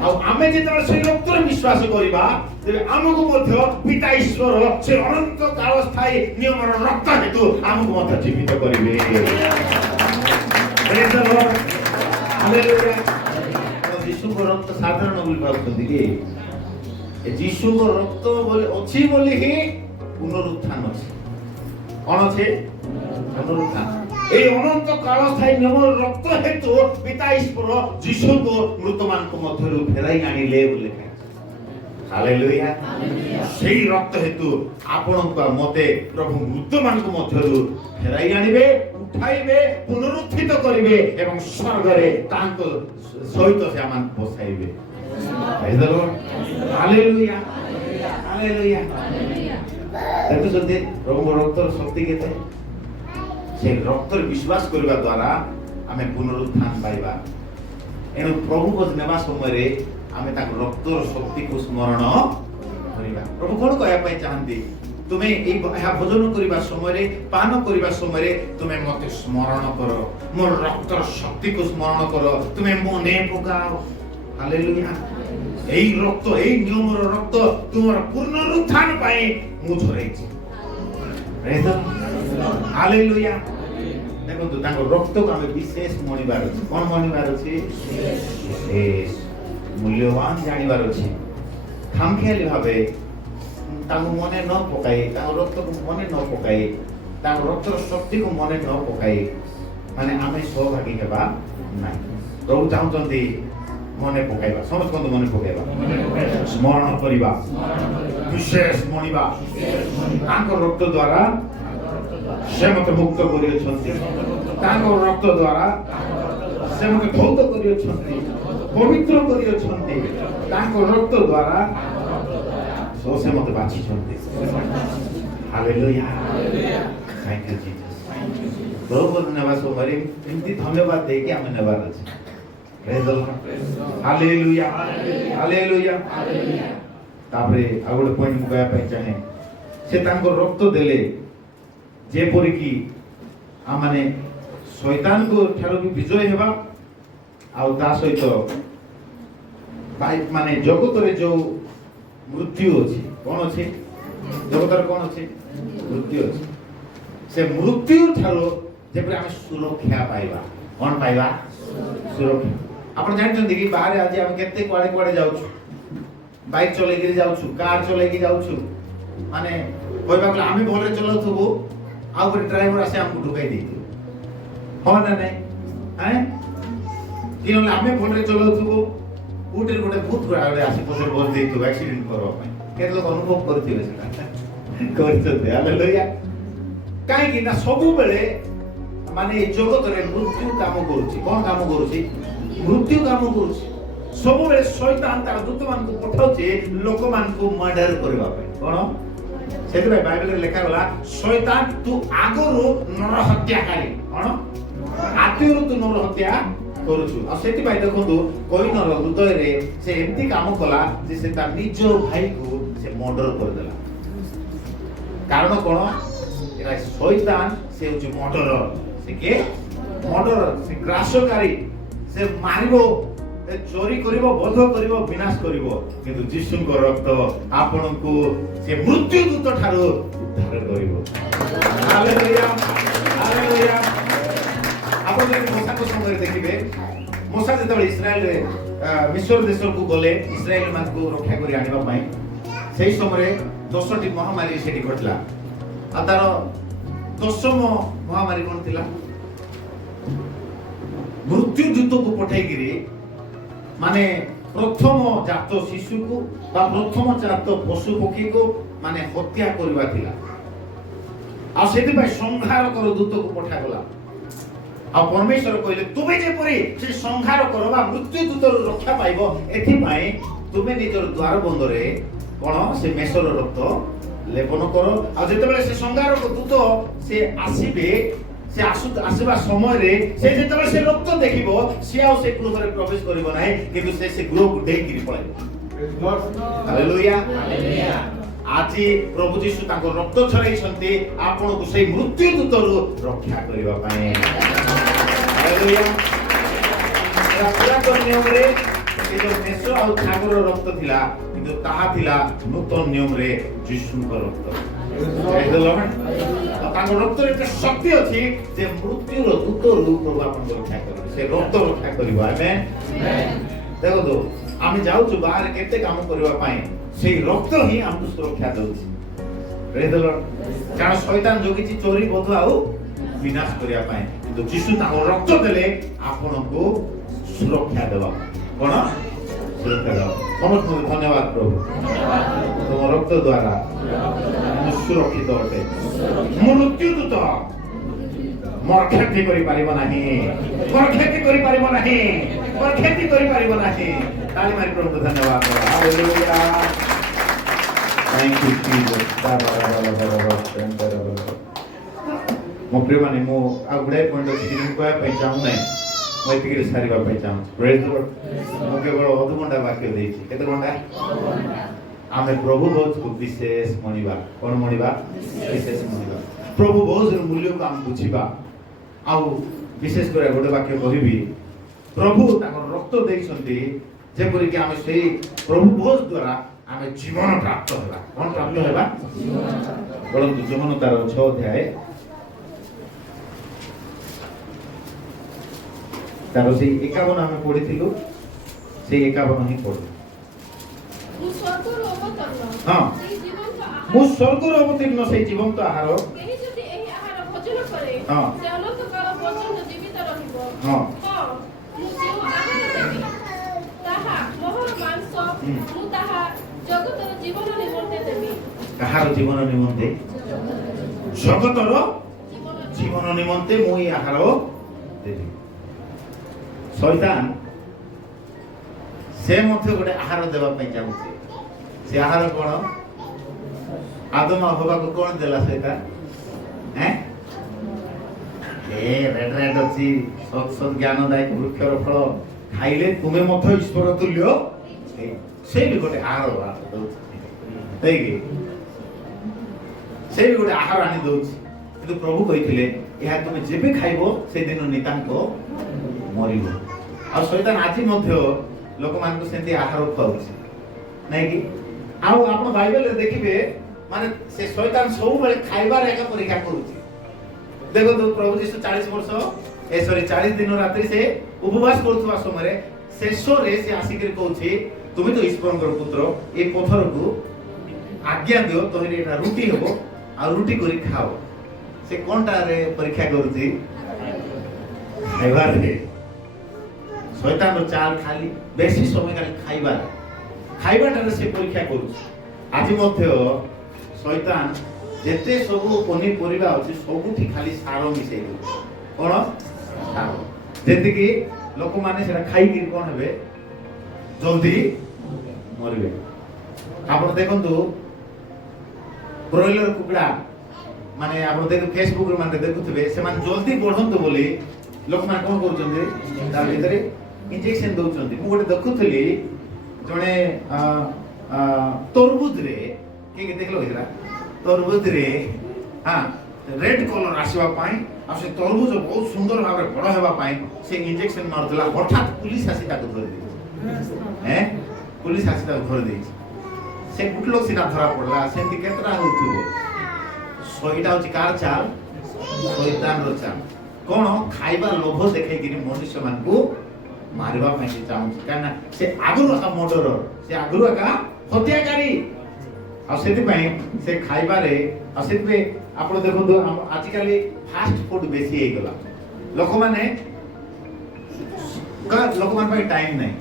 ଆଉ ଆମେ ଯେତେବେଳେ ସେଇ ରକ୍ତରେ ବିଶ୍ୱାସ କରିବା, ତେବେ ଆମକୁ ମଧ୍ୟ ପିତା ଈଶ୍ୱର ସେ ଅନନ୍ତ କାଳ ସ୍ଥାୟୀ ନିୟମର ରକ୍ତ ହେତୁ ଆମକୁ ମଧ୍ୟ ଜୀବିତ କରିବେ। ପ୍ରେଜ୍ ଦ ଲର୍ଡ, ହାଲେଲୁୟା। ଯୀଶୁଙ୍କ ରକ୍ତ ସାଧାରଣ ବୋଲି ଭାବୁଛନ୍ତି କି? ଯୀଶୁଙ୍କ ରକ୍ତ ଅଛି ବୋଲି ହିଁ ପୁନରୁତ୍ଥାନ ଅଛି। କଣ ଅଛି? ପୁନରୁତ୍ଥାନ। এই ଅନନ୍ତ କାଳ ସ୍ଥାୟୀ ନିୟମର ରକ୍ତ ହେତୁ ପିତା ଈଶ୍ୱର ଯୀଶୁଙ୍କୁ ମୃତମାନଙ୍କ ମଧ୍ୟରୁ ଫେରାଇ ଆଣିଲେ ବୋଲି ଲେଖା ଅଛି। ହାଲେଲୁୟା। ସେଇ ରକ୍ତ ହେତୁ ଆପଣଙ୍କୁ ମତେ ପ୍ରଭୁ ମୃତମାନଙ୍କ ମଧ୍ୟରୁ ଫେରାଇ ଆଣିବେ, ଉଠାଇବେ, ପୁନରୁତ୍ଥିତ କରିବେ ଏବଂ ସ୍ୱର୍ଗରେ ତାଙ୍କ ସହିତ ସେ ଆମକୁ ବସାଇବେ। ପ୍ରେଜ୍ ଦ ଲର୍ଡ, ହାଲେଲୁୟା, ହାଲେଲୁୟା। ଦେଖୁଛନ୍ତି ପ୍ରଭୁଙ୍କ ରକ୍ତର ଶକ୍ତି କେତେ? ସେ ରକ୍ତରେ ବିଶ୍ୱାସ କରିବା ଦ୍ୱାରା ଆମେ ପୁନରୁତ୍ଥାନ ପାଇବା। ଏଣୁ ପ୍ରଭୁଙ୍କ ନେବା ସମୟରେ ଆମେ ତାଙ୍କ ରକ୍ତର ଶକ୍ତିକୁ ସ୍ମରଣ କରିବା। ପ୍ରଭୁ କଣ କହିବା ପାଇଁ ଚାହାନ୍ତି? ତୁମେ ଏହା ଭୋଜନ କରିବା ସମୟରେ, ପାନ କରିବା ସମୟରେ ତୁମେ ମତେ ସ୍ମରଣ କର, ମୋର ରକ୍ତର ଶକ୍ତିକୁ ସ୍ମରଣ କର, ତୁମେ ମନେ ପକାଅ। ହାଲେଲୁୟା। এই রক্ত, এই নিয়মর রক্ত তোমার পুনরুত্থান ପାଇଁ ମୁଁ ଝରେଇଛି। ହାଲେଲୁୟା। ଦେଖନ୍ତୁ ତାଙ୍କ ରକ୍ତକୁ ଆମେ ବିଶେଷ ମଣିବାର ଅଛି। କଣ ମଣିବାର ଅଛି? ବିଶେଷ ମୂଲ୍ୟବାନ ଜାଣିବାର ଅଛି। ଖାମଖିଆଲି ଭାବେ ତାଙ୍କୁ ମନେ ନ ପକାଇ, ତାଙ୍କ ରକ୍ତକୁ ମନେ ନ ପକାଇ, ତାଙ୍କ ରକ୍ତର ଶକ୍ତିକୁ ମନେ ନ ପକାଇ ମାନେ ଆମେ ସୌଭାଗୀ ହେବା ନାହିଁ। ପ୍ରଭୁ ଚାହୁଁଛନ୍ତି ମନେ ପକାଇବା, ସମସ୍ତଙ୍କୁ ମନେ ପକାଇବା, ସ୍ମରଣ କରିବା, ବିଶେଷ ମଣିବା। ତାଙ୍କ ରକ୍ତ ଦ୍ୱାରା ସେ ମତେ ମୁକ୍ତ କରିଅଛନ୍ତି, ତାଙ୍କ ରକ୍ତ ଦ୍ୱାରା ସେ ମତେ ଧୌତ କରିଅଛନ୍ତି, ପବିତ୍ର କରିଅଛନ୍ତି, ତାଙ୍କ ରକ୍ତ ଦ୍ୱାରା ସେ ମତେ ବାଛିଛନ୍ତି। ହାଲେଲୁୟା। Thank you Jesus. ପ୍ରଭୁ ନେବା ସମୟରେ ଏମିତି ଧନ୍ୟବାଦ ଦେଇକି ଆମେ ନେବାର ଅଛି। Hallelujah, hallelujah. ତାପରେ ଆଉ ଗୋଟେ ପଏଣ୍ଟ ମୁଁ କହିବା ପାଇଁ ଚାହେଁ, ସେ ତାଙ୍କ ରକ୍ତ ଦେଲେ ଯେପରିକି ଆମମାନେ ଶୈତାନଙ୍କ ଠାରୁ ବି ବିଜୟ ହେବା, ଆଉ ତା ସହିତ ମାନେ ଜଗତରେ ଯୋଉ ମୃତ୍ୟୁ ଅଛି, କଣ ଅଛି ଜଗତରେ, କଣ ଅଛି? ମୃତ୍ୟୁ ଅଛି। ସେ ମୃତ୍ୟୁ ଠାରୁ ଯେପରି ଆମେ ସୁରକ୍ଷା ପାଇବା। କଣ ପାଇବା? ସୁରକ୍ଷା। ଆପଣ ଜାଣିଛନ୍ତି କି ବାହାରେ ଆଜି ଆମେ କେତେ କୁଆଡେ କୁଆଡେ ଯାଉଛୁ, ବାଇକ୍ ଚଲେଇକି ଯାଉଛୁ, କାର ଚଲେଇକି ଯାଉଛୁ, ମାନେ କହିବାକୁ ଗଲେ ଆମେ ଭଲରେ ଚଲାଉଥିବୁ, ଆଉ ଗୋଟେ ଡ୍ରାଇଭର ଆସି ଆମକୁ ଢୁକାଇ ଦେଇଥିବ, ହଁ ନା ନାଇଁ? କି ନହେଲେ ଆମେ ଭଲରେ ଚଲାଉଥିବୁ, କୋଉଠି ଗୋଟେ ଭୂତ ଗୁଡାକ ଆସି ପଛରେ ବସି ଦେଇଥିବ ଆକ୍ସିଡେଣ୍ଟ କରିବା ପାଇଁ। କେତେ ଲୋକ ଅନୁଭବ କରିଥିବେ ସେଟା, କରିଛନ୍ତି। ହାଲେଲୁୟା। କାହିଁକି ନା ସବୁବେଳେ ମାନେ ଏ ଜଗତରେ ମୃତ୍ୟୁ କାମ କରୁଛି। କଣ କାମ କରୁଛି? ମୃତ୍ୟୁ କାମ କରୁଛି। ସବୁବେଳେ ଶୈତାନ ତାର ଦୂତମାନଙ୍କୁ ପଠାଉଛି ଲୋକମାନଙ୍କୁ ମର୍ଡର କରିବା ପାଇଁ। କଣ? ସେଥିପାଇଁ ବାଇବେଲରେ ଲେଖାଗଲା, ଶୈତାନ ତୁ ଆଗରୁ ନରହତ୍ୟାକାରୀ। କଣ? ଆଦିରୁ ତୁ ନରହତ୍ୟା କରୁଛୁ। ଆଉ ସେଥିପାଇଁ ଦେଖନ୍ତୁ କଇନର ହୃଦୟରେ ସେ ଏମିତି କାମ କଲା ଯେ ସେ ତା ନିଜ ଭାଇକୁ ସେ ମର୍ଡର କରିଦେଲା। କାରଣ କଣ? ଏଟା ଶୈତାନ, ସେ ହଉଛି ମର୍ଡରର। ସେ କିଏ? ମର୍ଡରର। ସେ ଗ୍ରାସକାରୀ, ସେ ମାରିବ, ଚୋରି କରିବ, ବଧ କରିବ, ବିନାଶ କରିବ। କିନ୍ତୁ ଯୀଶୁଙ୍କ ରକ୍ତ ଆପଣଙ୍କୁ ସେ ମୃତ୍ୟୁ ଦୂତ ଠାରୁ ଉଦ୍ଧାର କରିବ। Hallelujah, hallelujah. ଆପଣ ଯଦି ମୋସାଙ୍କ ସମୟରେ ଦେଖିବେ, ମୋସା ଯେତେବେଳେ ଇସ୍ରାଏଲରେ ମିଶ୍ର ଦେଶକୁ ଗଲେ ଇସ୍ରାଏଲ ମାନଙ୍କୁ ରକ୍ଷା କରି ଆଣିବା ପାଇଁ, ସେଇ ସମୟରେ 10ଟି ମହାମାରୀ ସେଠି ଘଟିଲା। ଆଉ ତାର 10ମ ମହାମାରୀ କଣ ଥିଲା? ମୃତ୍ୟୁ ଦୂତକୁ ପଠେଇକିରି ମାନେ ପ୍ରଥମ ଜାତ ଶିଶୁକୁ ବା ପ୍ରଥମ ଜାତ ପଶୁ ପକ୍ଷୀକୁ ମାନେ ହତ୍ୟା କରିବା ଥିଲା। ଆଉ ସେଥିପାଇଁ ସଂହାର କର ଦୂତକୁ ପଠାଗଲା। ଆଉ ପରମେଶ୍ୱର କହିଲେ, ତୁମେ ଯେପରି ସେ ସଂହାର କର ବା ମୃତ୍ୟୁ ଦୂତରୁ ରକ୍ଷା ପାଇବ, ଏଥିପାଇଁ ତୁମେ ନିଜର ଦ୍ୱାର ବନ୍ଧରେ କଣ? ସେ ମେଷର ରକ୍ତ ଲେପନ କର। ଆଉ ଯେତେବେଳେ ସେ ସଂହାରକ ଦୂତ ସେ ଆସିବେ, ସେ ଆସିବା ସମୟରେ ସେ ଯେତେବେଳେ ସେ ରକ୍ତ ଦେଖିବ, ସିଏ ଆଉ ସେ ଗୃହରେ ପ୍ରବେଶ କରିବ ନାହିଁ, କିନ୍ତୁ ସେ ଗୃହକୁ ଡେଇଁକିରି ପଳାଇବ। ହାଲେଲୁୟା। ଆଜି ପ୍ରଭୁ ଯୀଶୁ ତାଙ୍କ ରକ୍ତ ଛଡ଼େଇଛନ୍ତି ଆପଣଙ୍କୁ ସେଇ ମୃତ୍ୟୁ ଦୂତରୁ ରକ୍ଷା କରିବା ପାଇଁ। ହାଲେଲୁୟା। ପୁରାତନ ନିୟମରେ ଏ ଯୋଉ ମେଷ ଆଉ ଛାଗର ରକ୍ତ ଥିଲା, କିନ୍ତୁ ତାହା ଥିଲା ନୂତନ ନିୟମରେ ଯୀଶୁଙ୍କ ରକ୍ତ। ତାଙ୍କ ରକ୍ତରେ ଏତେ ଶକ୍ତି ଅଛି ଯେ ମୃତ୍ୟୁର ଦୂତରୁ ପ୍ରଭୁ ଆପଣଙ୍କୁ ରକ୍ଷା କରିବେ। ସେ ରକ୍ତ ରକ୍ଷା କରିବ। ଆମେନ୍। ଦେଖନ୍ତୁ ଆମେ ଯାଉଛୁ ବାହାରେ କେତେ କାମ କରିବା ପାଇଁ, ସେଇ ରକ୍ତ ହିଁ ଆମକୁ ସୁରକ୍ଷା ଦଉଛି। କାରଣ ଶୈତାନ ଜଗିଛି ଚୋରି, ବଧ ଆଉ ବିନାଶ କରିବା ପାଇଁ, କିନ୍ତୁ ଯୀଶୁ ତାଙ୍କ ରକ୍ତ ଦେଲେ ଆପଣଙ୍କୁ ସୁରକ୍ଷା ଦେବା। କଣ? ସୁରକ୍ଷା ଦେବା। ସମସ୍ତଙ୍କୁ ଧନ୍ୟବାଦ ପ୍ରଭୁ, ତମ ରକ୍ତ ଦ୍ୱାରା ମୁଁ ସୁରକ୍ଷିତ ଅଟେ। ମୃତ୍ୟୁ ଦୂତ ମୋର କ୍ଷତି କରିପାରିବ ନାହିଁ, ମୋର କ୍ଷତି କରିପାରିବ ନାହିଁ, ମୋର କ୍ଷତି କରିପାରିବ ନାହିଁ। ତାଳି ମାରି ପ୍ରଭୁଙ୍କୁ ଧନ୍ୟବାଦ। ହାଲେଲୁୟା। Thank you Jesus. ମୋ ପ୍ରିୟମାନେ, ମୁଁ ଆଉ ଗୁଡ଼ାଏ ପଏଣ୍ଟ ଅଛି କିନ୍ତୁ କହିବା ପାଇଁ ଚାହୁଁନାହିଁ, ମୁଁ ଏତିକିରେ ସାରିବା ପାଇଁ ଚାହୁଁଛି। ପ୍ରେଜ୍ ଦ ଲର୍ଡ। ମୁଁ କେବଳ ଅଧଘଣ୍ଟା ବାକ୍ୟ ଦେଇଛି। କେତେ ଘଣ୍ଟା? आमे प्रभु भोज को विशेष मनिबा कोन मनिबा विशेष मनिबा प्रभु भोज रो मूल्य को हम बुझिबा आउ विशेष करे गोटे वाक्य कहिबी प्रभु ताकर रक्त दैछन्ती जेपरि कि आमे सेही प्रभु भोज द्वारा आमे जीवन प्राप्त हेबा कोन प्राप्त हेबा जीवन परंतु जीवन तार 6 अध्याय तार से 51 आमे पढिथिलु से 51 ही पढु ମୁଁ ସ୍ୱର୍ଗରୁ ଅବତରଣ ହଁ ସେହି ଜୀବନ୍ତ ଆହାର ମୁଁ ସ୍वर्ଗରୁ ଅବତୀର୍ଣ୍ଣ ସେଇ ଜୀବନ୍ତ ଆହାର କେହି ଯଦି ଏହି ଆହାର ଭୋଜନ କରେ ହଁ। ସେ ଅନନ୍ତ କାଳ ପର୍ଯ୍ୟନ୍ତ ଜୀବିତ ରହିବ। ହଁ। ମୁଁ ଯେଉଁ ଆହାର ଦେବି ତାହା ମୋହର ମାଂସ ମୁଁ ତାହା ଜଗତର ଜୀବନ ନିମନ୍ତେ ଦେବି। କାହାର ଜୀବନ ନିମନ୍ତେ ଜଗତର ଜୀବନ ଜୀବନ ନିମନ୍ତେ ମୁଁ এই ଆହାର ଦେବି ଶୈତାନ ସେ ମଧ୍ୟ ଗୋଟେ ଆହାର ଦେବା ପାଇଁ ଚାହୁଁଛି ସେ ଆହାର କଣ ଆଦମ ହବାକୁ କଣ ଦେଲା ସେଇଟା ରେଡ ରେଡ ଅଛି ସତ ଜ୍ଞାନଦାୟକ ବୃକ୍ଷର ଫଳ ଖାଇଲେ ତୁମେ ମଧ୍ୟ ଈଶ୍ୱର ତୁଲ୍ୟ ସେ ବି ଗୋଟେ ଆହାର ଦଉଛି ସେ ବି ଗୋଟେ ଆହାର ଆଣି ଦଉଛି କିନ୍ତୁ ପ୍ରଭୁ କହିଥିଲେ ଏହା ତୁମେ ଯେବେ ଖାଇବ ସେଦିନ ନିତାନ୍ତ ମରିବ ଆଉ ଶୈତାନ ଆଜି ମଧ୍ୟ ଲୋକମାନଙ୍କୁ ସେମିତି ଆହାର ଖୁଆଉଛି ନାଇଁ କି ଆଉ ଆପଣ ବାଇବେଲରେ ଦେଖିବେ ମାନେ ସେ ଶୈତାନ ସବୁବେଳେ ଖାଇବାର ଏକା ପରୀକ୍ଷା କରୁଛି ଦେଖନ୍ତୁ ପ୍ରଭୁ ଯୀଶୁ 40 ବର୍ଷ 40 ଦିନ ରାତ୍ରି ସେ ଉପବାସ କରୁଥିବା ସମୟରେ ଶେଷରେ ସେ ଆସିକରି କହୁଛି ତୁମେ ତ ଈଶ୍ୱରଙ୍କର ପୁତ୍ର ଏ ପଥରକୁ ଆଜ୍ଞା ଦିଅ ତହିଁରେ ଏଟା ରୁଟି ହେବ ଆଉ ରୁଟି କରି ଖାଅ ସେ କଣଟାରେ ପରୀକ୍ଷା କରୁଛି ଖାଇବାରେ ଶୈତାନର ଚାଲ ଖାଲି ବେଶୀ ସମୟ ଖାଲି ଖାଇବାଟାରେ ସେ ପରୀକ୍ଷା କରୁଛି ଆଜି ମଧ୍ୟ ଶୈତାନ ଯେତେ ସବୁ ପନିପରିବା ଅଛି ସବୁଠି ଖାଲି ସାର ମିଶେଇ ଦଉଛି କଣ ସାର ଯେତିକି ଲୋକମାନେ ସେଟା ଖାଇକି କଣ ହେବେ ଜଲ୍ଦି ମରିବେ ଆପଣ ଦେଖନ୍ତୁ ବ୍ରଏଲର କୁକୁଡ଼ା ମାନେ ଆପଣ ଫେସବୁକ୍ ମାନେ ଦେଖୁଥିବେ ସେମାନେ ଜଲ୍ଦି ବଢନ୍ତୁ ବୋଲି ଲୋକମାନେ କଣ କରୁଛନ୍ତି ତା ଭିତରେ इंजेक्शन दउचंदी मु गोटे देखुथली जणे तरबुज रे के देखलो हिरा तरबुज रे हां रेड कलर आसीबा पाई आ से तरबुज बहुत सुंदर भाबरे बड़ हेबा पाई से इंजेक्शन मारतला हठात पुलिस आसी ताको धरि दे हैं पुलिस आसी ताको धरि दे से गुट लोग सिना धरा पड़ला सेंती केतरा होथुबो सोईटा होची कार चाल शैतान रो चाल कोन खाइबा लोभ देखै कि मनुष्य मान को मारिबा ପାଇଁ ସେ ଚାହୁଁଛି କାରଣ ସେ ଆଗରୁ ଏକ ମର୍ଡରର ସେ ଆଗରୁ ଏକ ହତ୍ୟାକାରୀ ଆଉ ସେଥିପାଇଁ ସେ ଖାଇବାରେ ଆଉ ସେଥିପାଇଁ ଆପଣ ଦେଖନ୍ତୁ ଆଜିକାଲି ଫାଷ୍ଟ ଫୁଡ ବେଶୀ ହେଇଗଲା ଲୋକମାନ ପାଇଁ ଟାଇମ ନାହିଁ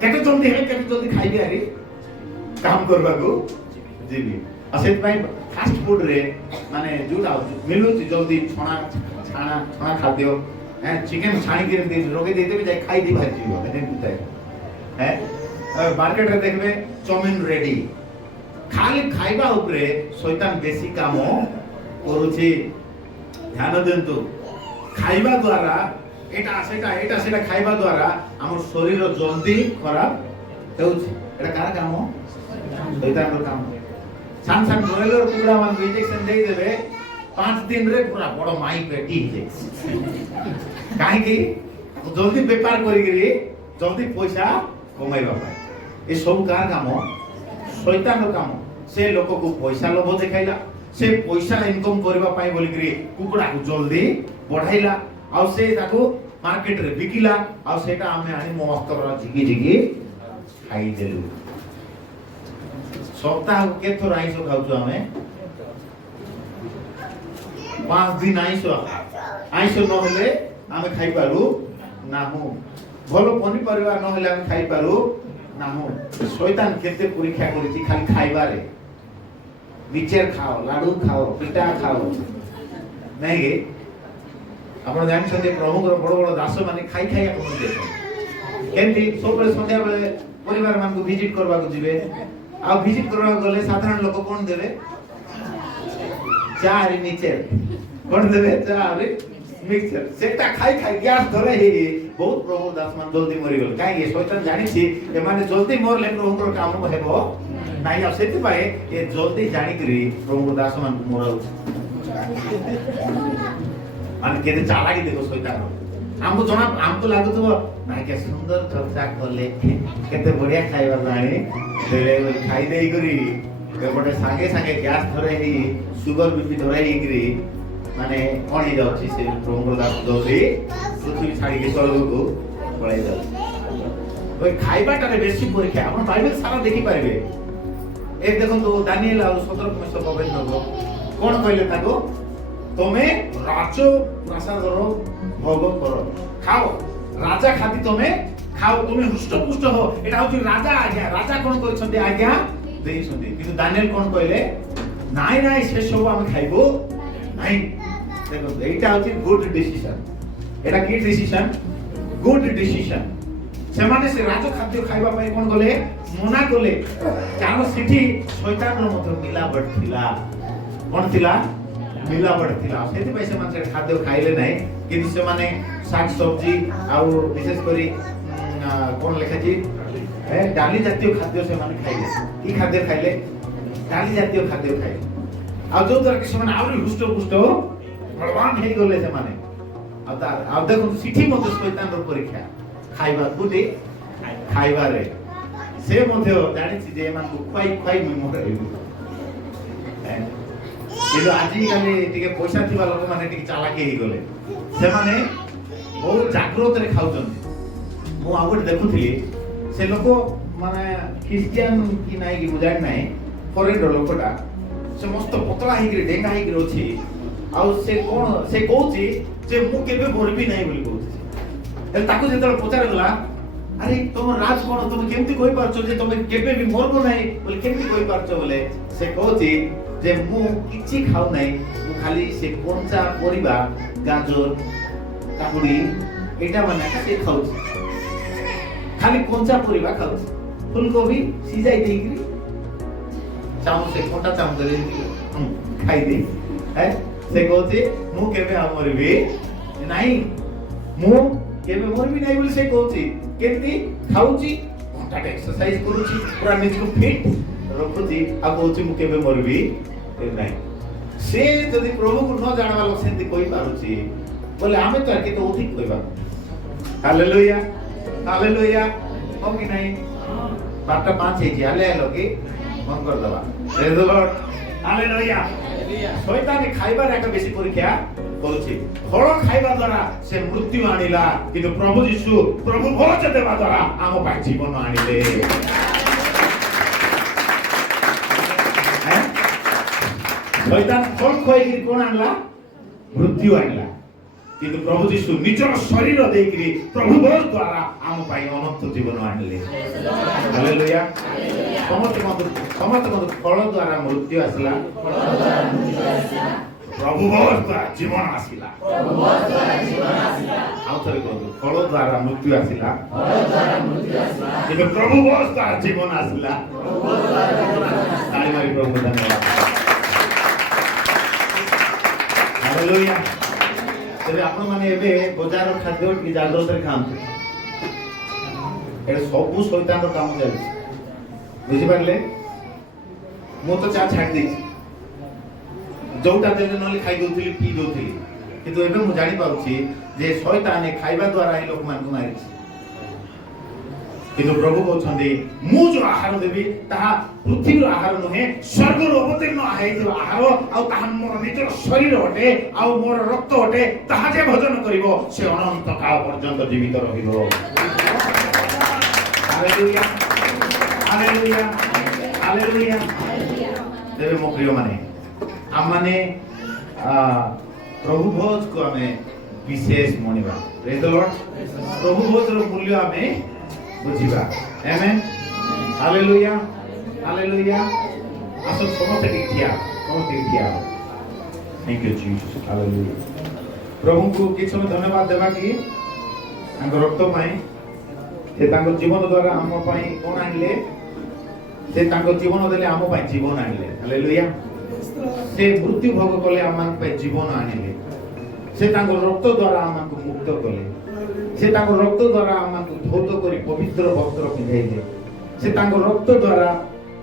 କେତେ ଜଲ୍ଦି ଖାଇବି ଆରି କାମ କରିବାକୁ ଯିବି ଆଉ ସେଥିପାଇଁ ଫାଷ୍ଟ ଫୁଡ ରେ ମାନେ ଯୋଉଟା ମିଳୁଛି ଜଲ୍ଦି ଛଣା ଖାଦ୍ୟ चिकन छाणी के रोके देते भी जाए खाई दी भाजी हो हैं मार्केट रे देखबे चाउमिन रेडी खाली खाइबा ऊपर शैतान बेसी काम करूची ध्यान देंतु खाइबा द्वारा एटा सेटा खाइबा द्वारा हमर शरीर जल्दी खराब हेउची एटा कार काम शैतान रो काम सान ब्रॉयलर कुकुड़ा मान इंजेक्शन दे देबे 5 दिन रे पूरा बड़ माई पेटी हे काहे कि जल्दी व्यापार करी जल्दी पैसा कमाइबा पाए ए सब कार काम शैतान रो काम से लोक को पैसा लोभ देखाइला से पैसा इनकम करबा पाए बोली करी कुकुड़ा को जल्दी बढ़ाइला आ से ताको मार्केट रे बिकिला आ सेटा हमें आनी मस्त रा झिगी खाई देलु सप्ताह के थोर आइसो खाउछु हमें 5 दिन आइसो न होले आमे खाई पारू नाहु भलो पनी परिवार न होले आमे खाई पारू नाहु शैतान केते परीक्षा करिछि खाली खाइबारे मिचर खाओ लाडू खाओ पिटा खाओ नहीं गे आपण जानि छथि प्रभु को बड़ बड़ दास माने खाई आपण देखो केंती सब संध्या बेले परिवार मान को विजिट करबा को जिवे आ विजिट करबा गले साधारण लोक कोन देबे चार मिचर कोन देबे चार मिक्सचर सेटा खाई गैस धरे हे बहुत प्रभु दास मान जल्दी मरि गेल काहे शैतान जानि छी ए माने जल्दी मरले प्रभु को काम हेबो ନାଇଁ ଆଉ ସେଥିପାଇଁ ଏ ଜଲ୍ଦି ଜାଣିକିରି ପ୍ରଭୁ ଦାସ ମାନଙ୍କୁ ମରାଉଛି ମାନେ କେତେ ଚାଲାକି ଦେଖ ଶୈତାନ ଆମକୁ ଜଣା ଆମକୁ ଲାଗୁଥିବ ନାଇଁ କେ ସୁନ୍ଦର ଚର୍ଚ୍ଚା କଲେ କେତେ ବଢିଆ ଖାଇବା ଆଣି ଦେଲେ ଖାଇ ଦେଇକରି ଏପଟେ ସାଙ୍ଗେ ସାଙ୍ଗେ ଗ୍ୟାସ୍ ଧରେ ହେଇ ସୁଗର ବିପି ଧରା ହେଇକିରି ମାନେ କଣ ହେଇଯାଉଛି ସେ ପ୍ରଭୁଙ୍କ ଦାସ ଜଲ୍ଦି ପୃଥିବୀ ଛାଡ଼ିକି ସ୍ୱର୍ଗକୁ ପଳେଇ ଯାଉଛି ওই খাইবাটারে বেশি পরীক্ষা ଆପଣ বাইবেল সারা দেখি পারবে এক দেখন্তু দানিয়েল আর 17 15 পবিত্র কোন কইলে তাকো তুমি রাজ প্রাসাদর ভোগ করো খাও রাজা খাতি তুমি খাও তুমি হুষ্ট পুষ্ট হো এটা হচ্ছে রাজা আজ্ঞা রাজা কোন কইছন্তি আজ্ঞা দেইছন্তি কিন্তু দানিয়েল কোন কইলে নাই নাই সে সব আমি খাইবো নাই দেখো এইটা হচ্ছে গুড ডিসিশন এটা কি ডিসিশন গুড ডিসিশন ସେମାନେ ସେ ରାଜ ଖାଦ୍ୟ ଖାଇବା ପାଇଁ କଣ କଲେ ମନା କଲେ କାରଣ ସେଠି ଶୈତାନର ମଧ୍ୟ ମିଲାବଟ ଥିଲା କଣ ଥିଲା ମିଲାବଟ ଥିଲା ସେଥିପାଇଁ ସେମାନେ ସେ ଖାଦ୍ୟ ଖାଇଲେ ନାହିଁ କିନ୍ତୁ ସେମାନେ ଶାଗ ସବଜି ଆଉ ବିଶେଷ କରି କଣ ଲେଖାଛି ଡାଲି ଜାତୀୟ ଖାଦ୍ୟ ସେମାନେ ଖାଇଲେ କି ଖାଦ୍ୟ ଖାଇଲେ ଡାଲି ଜାତୀୟ ଖାଦ୍ୟ ଖାଇଲେ ଆଉ ଯୋଉ ଦ୍ୱାରା କି ସେମାନେ ଆହୁରି ହୃଷ୍ଟ ପୁଷ୍ଟ ବଳବାନ ହେଇଗଲେ ସେମାନେ ଆଉ ଦେଖନ୍ତୁ ସେଠି ମଧ୍ୟ ଶୈତାନର ପରୀକ୍ଷା ଖାଇବା କୋଉଠି ଖାଇବାରେ ସେ ମଧ୍ୟ ଜାଣିଛି ଯେ ଏମାନଙ୍କୁ ଖୁଆଇ ଖୁଆଇ ମରେଇବୁ କିନ୍ତୁ ଆଜିକାଲି ଟିକେ ପଇସା ଥିବା ଲୋକମାନେ ଟିକେ ଚାଲାକି ହେଇଗଲେ ସେମାନେ ବହୁତ ଜାଗ୍ରତରେ ଖାଉଛନ୍ତି ମୁଁ ଆଉ ଗୋଟେ ଦେଖୁଥିଲି ସେ ଲୋକ ମାନେ ଖ୍ରୀଷ୍ଟିଆନ କି ନାହିଁ କି ମୁଁ ଜାଣି ନାହିଁ ଫରେନର ଲୋକଟା ସେ ମସ୍ତ ପତଳା ହେଇକିରି ଡେଙ୍ଗା ହେଇକିରି ଅଛି ଆଉ ସେ କଣ ସେ କହୁଛି ଯେ ମୁଁ କେବେ ମରିବି ନାହିଁ ବୋଲି କହୁଛି ତାକୁ ଯେତେବେଳେ ପଚାରଗଲା ଆରେ ତମ ରାଜ କଣ ତମେ କେମିତି କହିପାରୁଛ ଯେ ତମେ କେବେ ବି ମରବ ନାହିଁ ବୋଲି କେମିତି କହିପାରୁଛ ବୋଲେ ସେ କହୁଛି ଯେ ମୁଁ କିଛି ଖାଉ ନାହିଁ ମୁଁ ଖାଲି ସେ କଞ୍ଚା ପରିବା ଗାଜର କାକୁଡି ଏଇଟା ମାନେ ସେ ଖାଉଛି ଖାଲି କଞ୍ଚା ପରିବା ଖାଉଛି ଫୁଲକୋବି ସିଝାଇ ଦେଇକିରି ଚାମଚ ସେ କଣ୍ଟା ଚାମଚରେ ଖାଇଦେଇ ସେ କହୁଛି ମୁଁ କେବେ ଆଉ ମରିବି ନାହିଁ ମୁଁ କେବେ ମରିବି ନାହିଁ ବୋଲି ସେ କହୁଛି କେମିତି ଖାଉଛି ଘଣ୍ଟାଟେ ଏକ୍ସରସାଇଜ କରୁଛି ପୁରା ନିଜକୁ ଫିଟ୍ ରଖୁଛି ଆଉ କହୁଛି ମୁଁ କେବେ ମରିବି ନାହିଁ ସେ ଯଦି ପ୍ରଭୁକୁ ନ ଜାଣିବା ଲୋକ ସେମିତି କହିପାରୁଛି ବୋଲେ ଆମେ ତ କେତେ ଅଧିକ କହିବା ହାଲେଲୁୟା ହାଲେଲୁୟା ହଁ କି ନାହିଁ 5:05 ହେଇଛି ହାଲେଲୁୟା କି ବନ୍ଦ କରିଦେବା ପ୍ରେଜ୍ ଦ ଲର୍ଡ ହାଲେଲୁୟା ଶୈତାନ ଖାଇବାର ଏକ ବେଶୀ ପରୀକ୍ଷା କରୁଛି ଫଳ ଖାଇବା ଦ୍ୱାରା ସେ ମୃତ୍ୟୁ ଆଣିଲା କିନ୍ତୁ ପ୍ରଭୁ ଯୀଶୁ ପ୍ରଭୁ ଭୋଜ ଦେବା ଦ୍ୱାରା ଆମ ପାଇଁ ଜୀବନ ଆଣିଲେ ଶୈତାନ ଫଳ ଖୁଆଇକିରି କଣ ଆଣିଲା ମୃତ୍ୟୁ ଆଣିଲା କିନ୍ତୁ ପ୍ରଭୁ ଯୀଶୁ ନିଜର ଶରୀର ଦେଇକିରି ପ୍ରଭୁ ଭୋଜ ଦ୍ୱାରା ଆମ ପାଇଁ ଅନନ୍ତ ଜୀବନ ଆଣିଲେ ହାଲେଲୁୟା ସମସ୍ତେ ଫଳ ଦ୍ୱାରା ମୃତ୍ୟୁ ଆସିଲା ପ୍ରଭୁ ଭୋଜ ଦ୍ୱାରା ଜୀବନ ଆସିଲା ଆଉ ଥରେ କୁହନ୍ତୁ ଫଳ ଦ୍ୱାରା ମୃତ୍ୟୁ ଆସିଲା କିନ୍ତୁ ପ୍ରଭୁ ଭୋଜ ଦ୍ୱାରା ଜୀବନ ଆସିଲା ତାଳି ମାରି ପ୍ରଭୁଙ୍କୁ ଧନ୍ୟବାଦ ହାଲେଲୁୟା ତେବେ ଆପଣମାନେ ଏବେ ବଜାର ଖାଦ୍ୟ ଟିକେ ଜାଗ୍ରତରେ ଖାଆନ୍ତୁ ଏଟା ସବୁ ଶୈତାନର କାମ ଚାଲିଛି ବୁଝିପାରିଲେ ମୁଁ ତ ଚା ଛାଡ଼ି ଦେଇଛି ଯୋଉଟା ଦେଲେ ନହେଲେ ଖାଇ ଦଉଥିଲି ପିଇ ଦଉଥିଲି କିନ୍ତୁ ଏବେ ମୁଁ ଜାଣିପାରୁଛି ଯେ ଶୈତାନ ଖାଇବା ଦ୍ୱାରା ହିଁ ଲୋକମାନଙ୍କୁ ମାରିଛି କିନ୍ତୁ ପ୍ରଭୁ କହୁଛନ୍ତି ମୁଁ ଯୋଉ ଆହାର ଦେବି ତାହା ପୃଥିବୀର ଆହାର ନୁହେଁ ସ୍ୱର୍ଗରୁ ଅବତୀର୍ଣ୍ଣ ହେଇଥିବା ଆହାର ଆଉ ତାହା ମୋର ନିଜର ଶରୀର ଅଟେ ଆଉ ମୋର ରକ୍ତ ଅଟେ ତାହା ଯେ ଭୋଜନ କରିବ ସେ ଅନନ୍ତ କାଳ ପର୍ଯ୍ୟନ୍ତ ଜୀବିତ ରହିବ ହାଲେଲୁୟା ହାଲେଲୁୟା ହାଲେଲୁୟା ତେବେ ମୋ ପ୍ରିୟମାନେ ଆମମାନେ ପ୍ରଭୁ ଭୋଜକୁ ଆମେ ବିଶେଷ ମଣିବା ପ୍ରେଜ୍ ଦ ଲର୍ଡ ପ୍ରଭୁ ଭୋଜର ମୂଲ୍ୟ ଆମେ ବୁଝିବା ଆମେନ୍ ହାଲେଲୁୟା ହାଲେଲୁୟା ଆସ ସମସ୍ତେ ଠିଆ ଠିଆ ଥ୍ୟାଙ୍କ ୟୁ ଜିସସ୍ ହାଲେଲୁୟା ପ୍ରଭୁଙ୍କୁ କିଛି ସମୟ ଧନ୍ୟବାଦ ଦେବା କି ତାଙ୍କ ରକ୍ତ ପାଇଁ ସେ ତାଙ୍କ ଜୀବନ ଦ୍ୱାରା ଆମ ପାଇଁ କଣ ଆଣିଲେ ସେ ତାଙ୍କ ଜୀବନ ଦେଲେ ଆମ ପାଇଁ ଜୀବନ ଆଣିଲେ ହାଲେଲୁୟା ସେ ମୃତ୍ୟୁ ଭୋଗ କଲେ ଆମମାନଙ୍କ ପାଇଁ ଜୀବନ ଆଣିଲେ ସେ ତାଙ୍କ ରକ୍ତ ଦ୍ୱାରା ଆମକୁ ମୁକ୍ତ କଲେ ସେ ତାଙ୍କ ରକ୍ତ ଦ୍ୱାରା ଆମକୁ ଧୌତ କରି ପବିତ୍ର ବସ୍ତ୍ର ପିନ୍ଧାଇଲେ ସେ ତାଙ୍କ ରକ୍ତ ଦ୍ୱାରା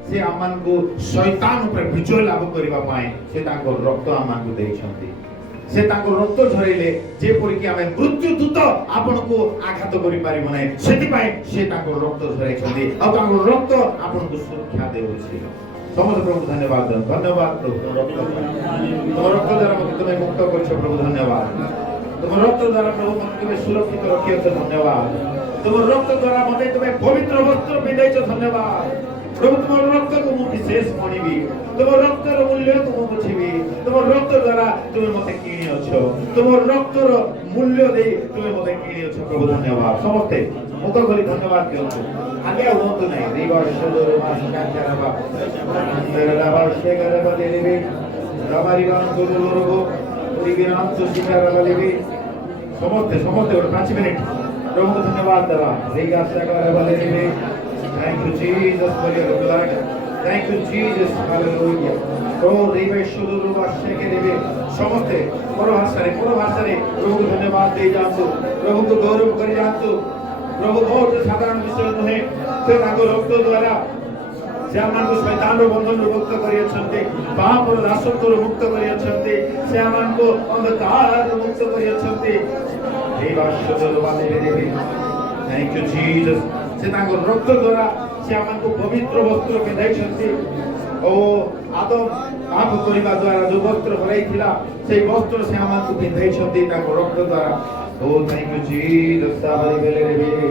से आमको शैतान ऊपर विजय लाभ करबा पाए से ताको रक्त आमको देइछंती से ताको रक्त झरैले जे परिके आमे मृत्यु दूत आपनको आघात करि पारिबो नै सेति पाए से ताको रक्त झरैछंती आ ताको रक्त आपनको सुरक्षा देउछि समस्त प्रभु धन्यवाद धन्यवाद प्रभु तुम रक्त द्वारा मते तुम्हें मुक्त करछ प्रभु धन्यवाद तुम रक्त द्वारा प्रभु मते तुम्हें सुरक्षित रखियछ धन्यवाद तुम रक्त द्वारा मते तुम्हें पवित्र वस्त्र पिंदैछ धन्यवाद प्रभु तुम रक्त को मु विशेष मानिबी तुम रक्त रो मूल्य को मु बुझिबी तुम रक्त द्वारा तुम मते किनि अछो तुम रक्त रो मूल्य दे तुम मते किनि अछो प्रभु धन्यवाद समस्ते मुख खोली धन्यवाद कहतो आगे होतो नै रिवर सदर मासका चारबा तेरा से करबा देबी रबारी गान गुरुरगो रिगिराम तो शिकार लेबी समस्ते समस्ते 5 मिनट प्रभु को धन्यवाद दवा रिगा से करबा देबी Thank you, Jesus, for your blood. Thank you, Jesus. Hallelujah. Oh, Deve Shuduru Vasheke Deve. समस्ते प्रभु भाषारे प्रभु को धन्यवाद दे जानतु प्रभु को गौरव कर जानतु प्रभु बहुत साधारण विषय नुहे से ताको रक्त द्वारा से आमानको शैतान रो बंधन रो मुक्त करियछन्ते पाप रो दासत्व रो मुक्त करियछन्ते से आमानको अंधकार रो मुक्त करियछन्ते देवा शुद्धो वाले देवी थैंक यू जीसस से ताको रक्त द्वारा से आमानको पवित्र वस्त्र पिंधाइछन्ते ओ आदम पाप करिबा द्वारा जो वस्त्र भराइथिला से वस्त्र से आमानको पिंधाइछन्ते ताको रक्त द्वारा ओ थैंक यू जीसस साबरी बेले रे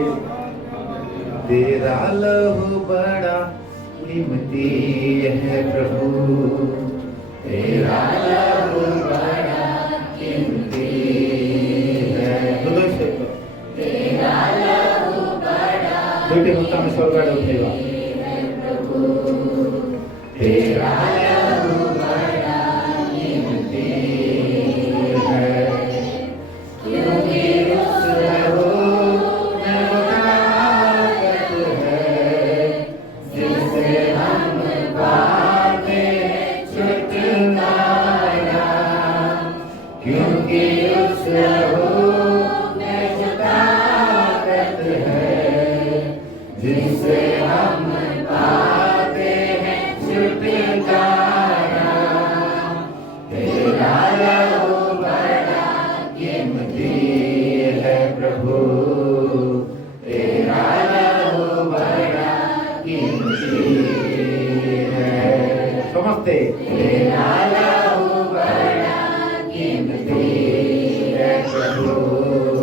तेरा लहू बड़ा कीमती है प्रभु तेरा लहू बड़ा कीमती है तेरा लहू बड़ा दुटे मुक्ता में स्वर्गाड उठेगा तेरा लहू बड़ा कीमती है क्योंकि उस लहू में वो ताकत है जिससे हम पाते छुटकारा क्योंकि उस लहू में जो ताकत है जिससे हम पाते हैं छुटकारा तेरा लहू बड़ा कीमती है प्रभु तेरा लहू बड़ा कीमती है समझते तेरा लहू बड़ा कीमती है प्रभु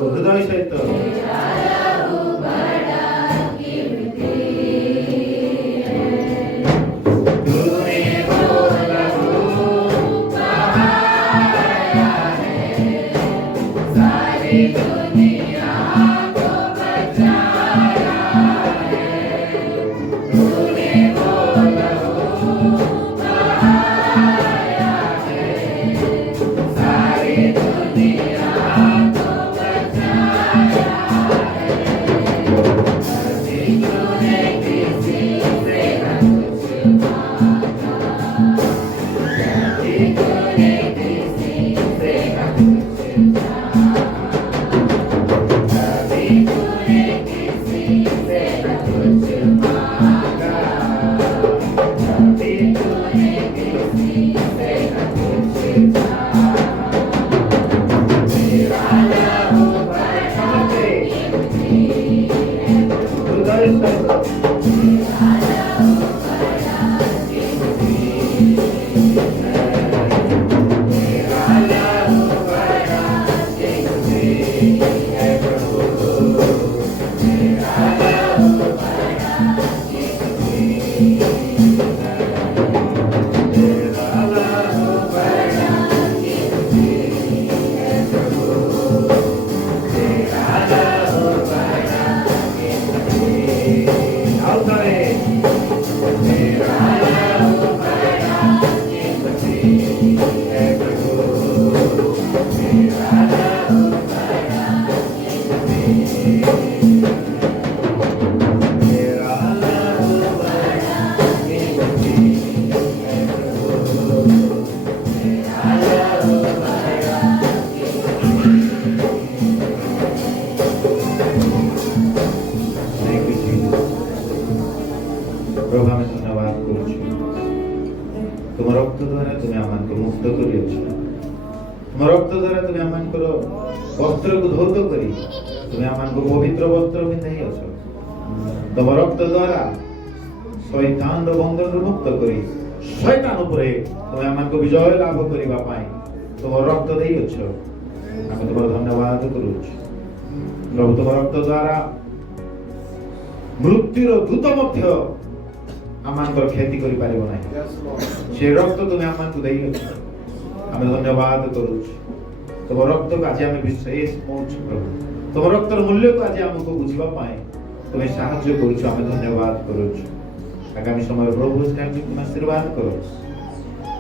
हृदय सहित तेरा लहू बड़ा कीमती है तूने वो लहू बहाया है सारी दुनिया को बचाया है तूने वो लहू बहाया है सारी दुनिया को बचाया है कभी तूने किसी से न कुछ मांगा कभी तूने किसी से न कुछ चाहा कभी तूने किसी से न कुछ मांगा कभी तूने किसी से न कुछ चाहा तेरा लहू बड़ा कीमती है हृदय से तेरा लहू बड़ा कीमती है तेरा लहू बड़ा कीमती है प्रभु तेरा लहू बड़ा कीमती है तेरा लहू बड़ा कीमती है प्रभु तेरा लहू बड़ा कीमती आओ सारे तेरा लहू बड़ा कीमती है प्रभु तेरा लहू बड़ा कीमती तेरा लहू बड़ा कीमती है प्रभु तेरा लहू बड़ा Thank you, Jesus. प्रभु हमें धन्यवाद करूँ ବିଶୁଦ୍ଧ କରିଅଛ। ତୁମ ରକ୍ତ ଦ୍ୱାରା ତୁମେ ଆମମାନଙ୍କର ବସ୍ତ୍ରକୁ ଧୌତ କରି ତୁମେ ଆମମାନଙ୍କୁ ପବିତ୍ର ବସ୍ତ୍ର ପିନ୍ଧାଇଅଛ। ତୁମ ରକ୍ତ ଦ୍ୱାରା ଶୈତାନର ବନ୍ଧନରୁ ମୁକ୍ତ କରି ଶୈତାନ ଉପରେ ତୁମେ ଆମମାନଙ୍କୁ ବିଜୟ ଲାଭ କରିବା ପାଇଁ ତୁମ ରକ୍ତ ଦେଇଅଛ। ଆମେ ତୁମର ଧନ୍ୟବାଦ କରୁଛୁ ପ୍ରଭୁ। ତୁମ ରକ୍ତ ଦ୍ୱାରା ମୃତ୍ୟୁର ଦୂତ ମଧ୍ୟ ଆମମାନଙ୍କର କ୍ଷତି କରିପାରିବ ନାହିଁ। ସେ ରକ୍ତ ତୁମେ ଆମମାନଙ୍କୁ ଦେଇଅଛ। ଆମେ ଧନ୍ୟବାଦ କରୁଛୁ। ତୁମ ରକ୍ତକୁ ଆଜି ଆମେ ବିଶ୍ୱାସ କରୁଛୁ ପ୍ରଭୁ। ତୁମ ରକ୍ତର ମୂଲ୍ୟକୁ ଆଜି ଆମକୁ ବୁଝିବା ପାଇଁ ତୁମେ ସାହାଯ୍ୟ କରୁଛୁ। ଆମେ ଧନ୍ୟବାଦ କରୁଛୁ। ଆଗାମୀ ସମୟରେ ପ୍ରଭୁ ତୁମେ ଆଶୀର୍ବାଦ କର।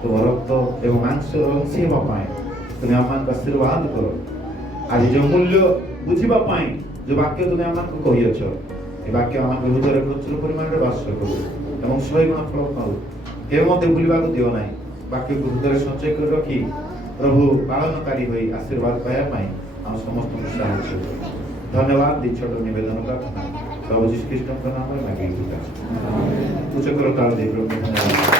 ତୁମ ରକ୍ତ ଏବଂ ମାଂସର ଅଂଶୀ ହେବା ପାଇଁ ତୁମେ ଆମମାନଙ୍କୁ ଆଶୀର୍ବାଦ କର। ଆଜି ଯେଉଁ ମୂଲ୍ୟ ବୁଝିବା ପାଇଁ ଯେଉଁ ବାକ୍ୟ ତୁମେ ଆମମାନଙ୍କୁ କହିଅଛ, ଏ ବାକ୍ୟ ଆମଙ୍କ ହୃଦୟରେ ପ୍ରଚୁର ପରିମାଣରେ ବାସ କରୁ ଏବଂ 100 ଗୁଣ ଫଳ ପାଉ। କେବେ ମଧ୍ୟ ଭୁଲିବାକୁ ଦିଅ ନାହିଁ। ବାକ୍ୟକୁ ହୃଦୟରେ ସଞ୍ଚୟ କରି ରଖି ପ୍ରଭୁ ପାଳନକାରୀ ହୋଇ ଆଶୀର୍ବାଦ ପାଇବା ପାଇଁ ଆମ ସମସ୍ତଙ୍କୁ ସାହାଯ୍ୟ କର। ଧନ୍ୟବାଦ। ଦି ଛୋଟ ନିବେଦନ ପ୍ରାର୍ଥନା ପ୍ରଭୁ ଯୀଶୁ ଖ୍ରୀଷ୍ଟଙ୍କ ନାମରେ ମାଗି ଉଚ୍ଚ କର ତାଳ ଦେଇ ପ୍ରଭୁ ଧନ୍ୟବାଦ।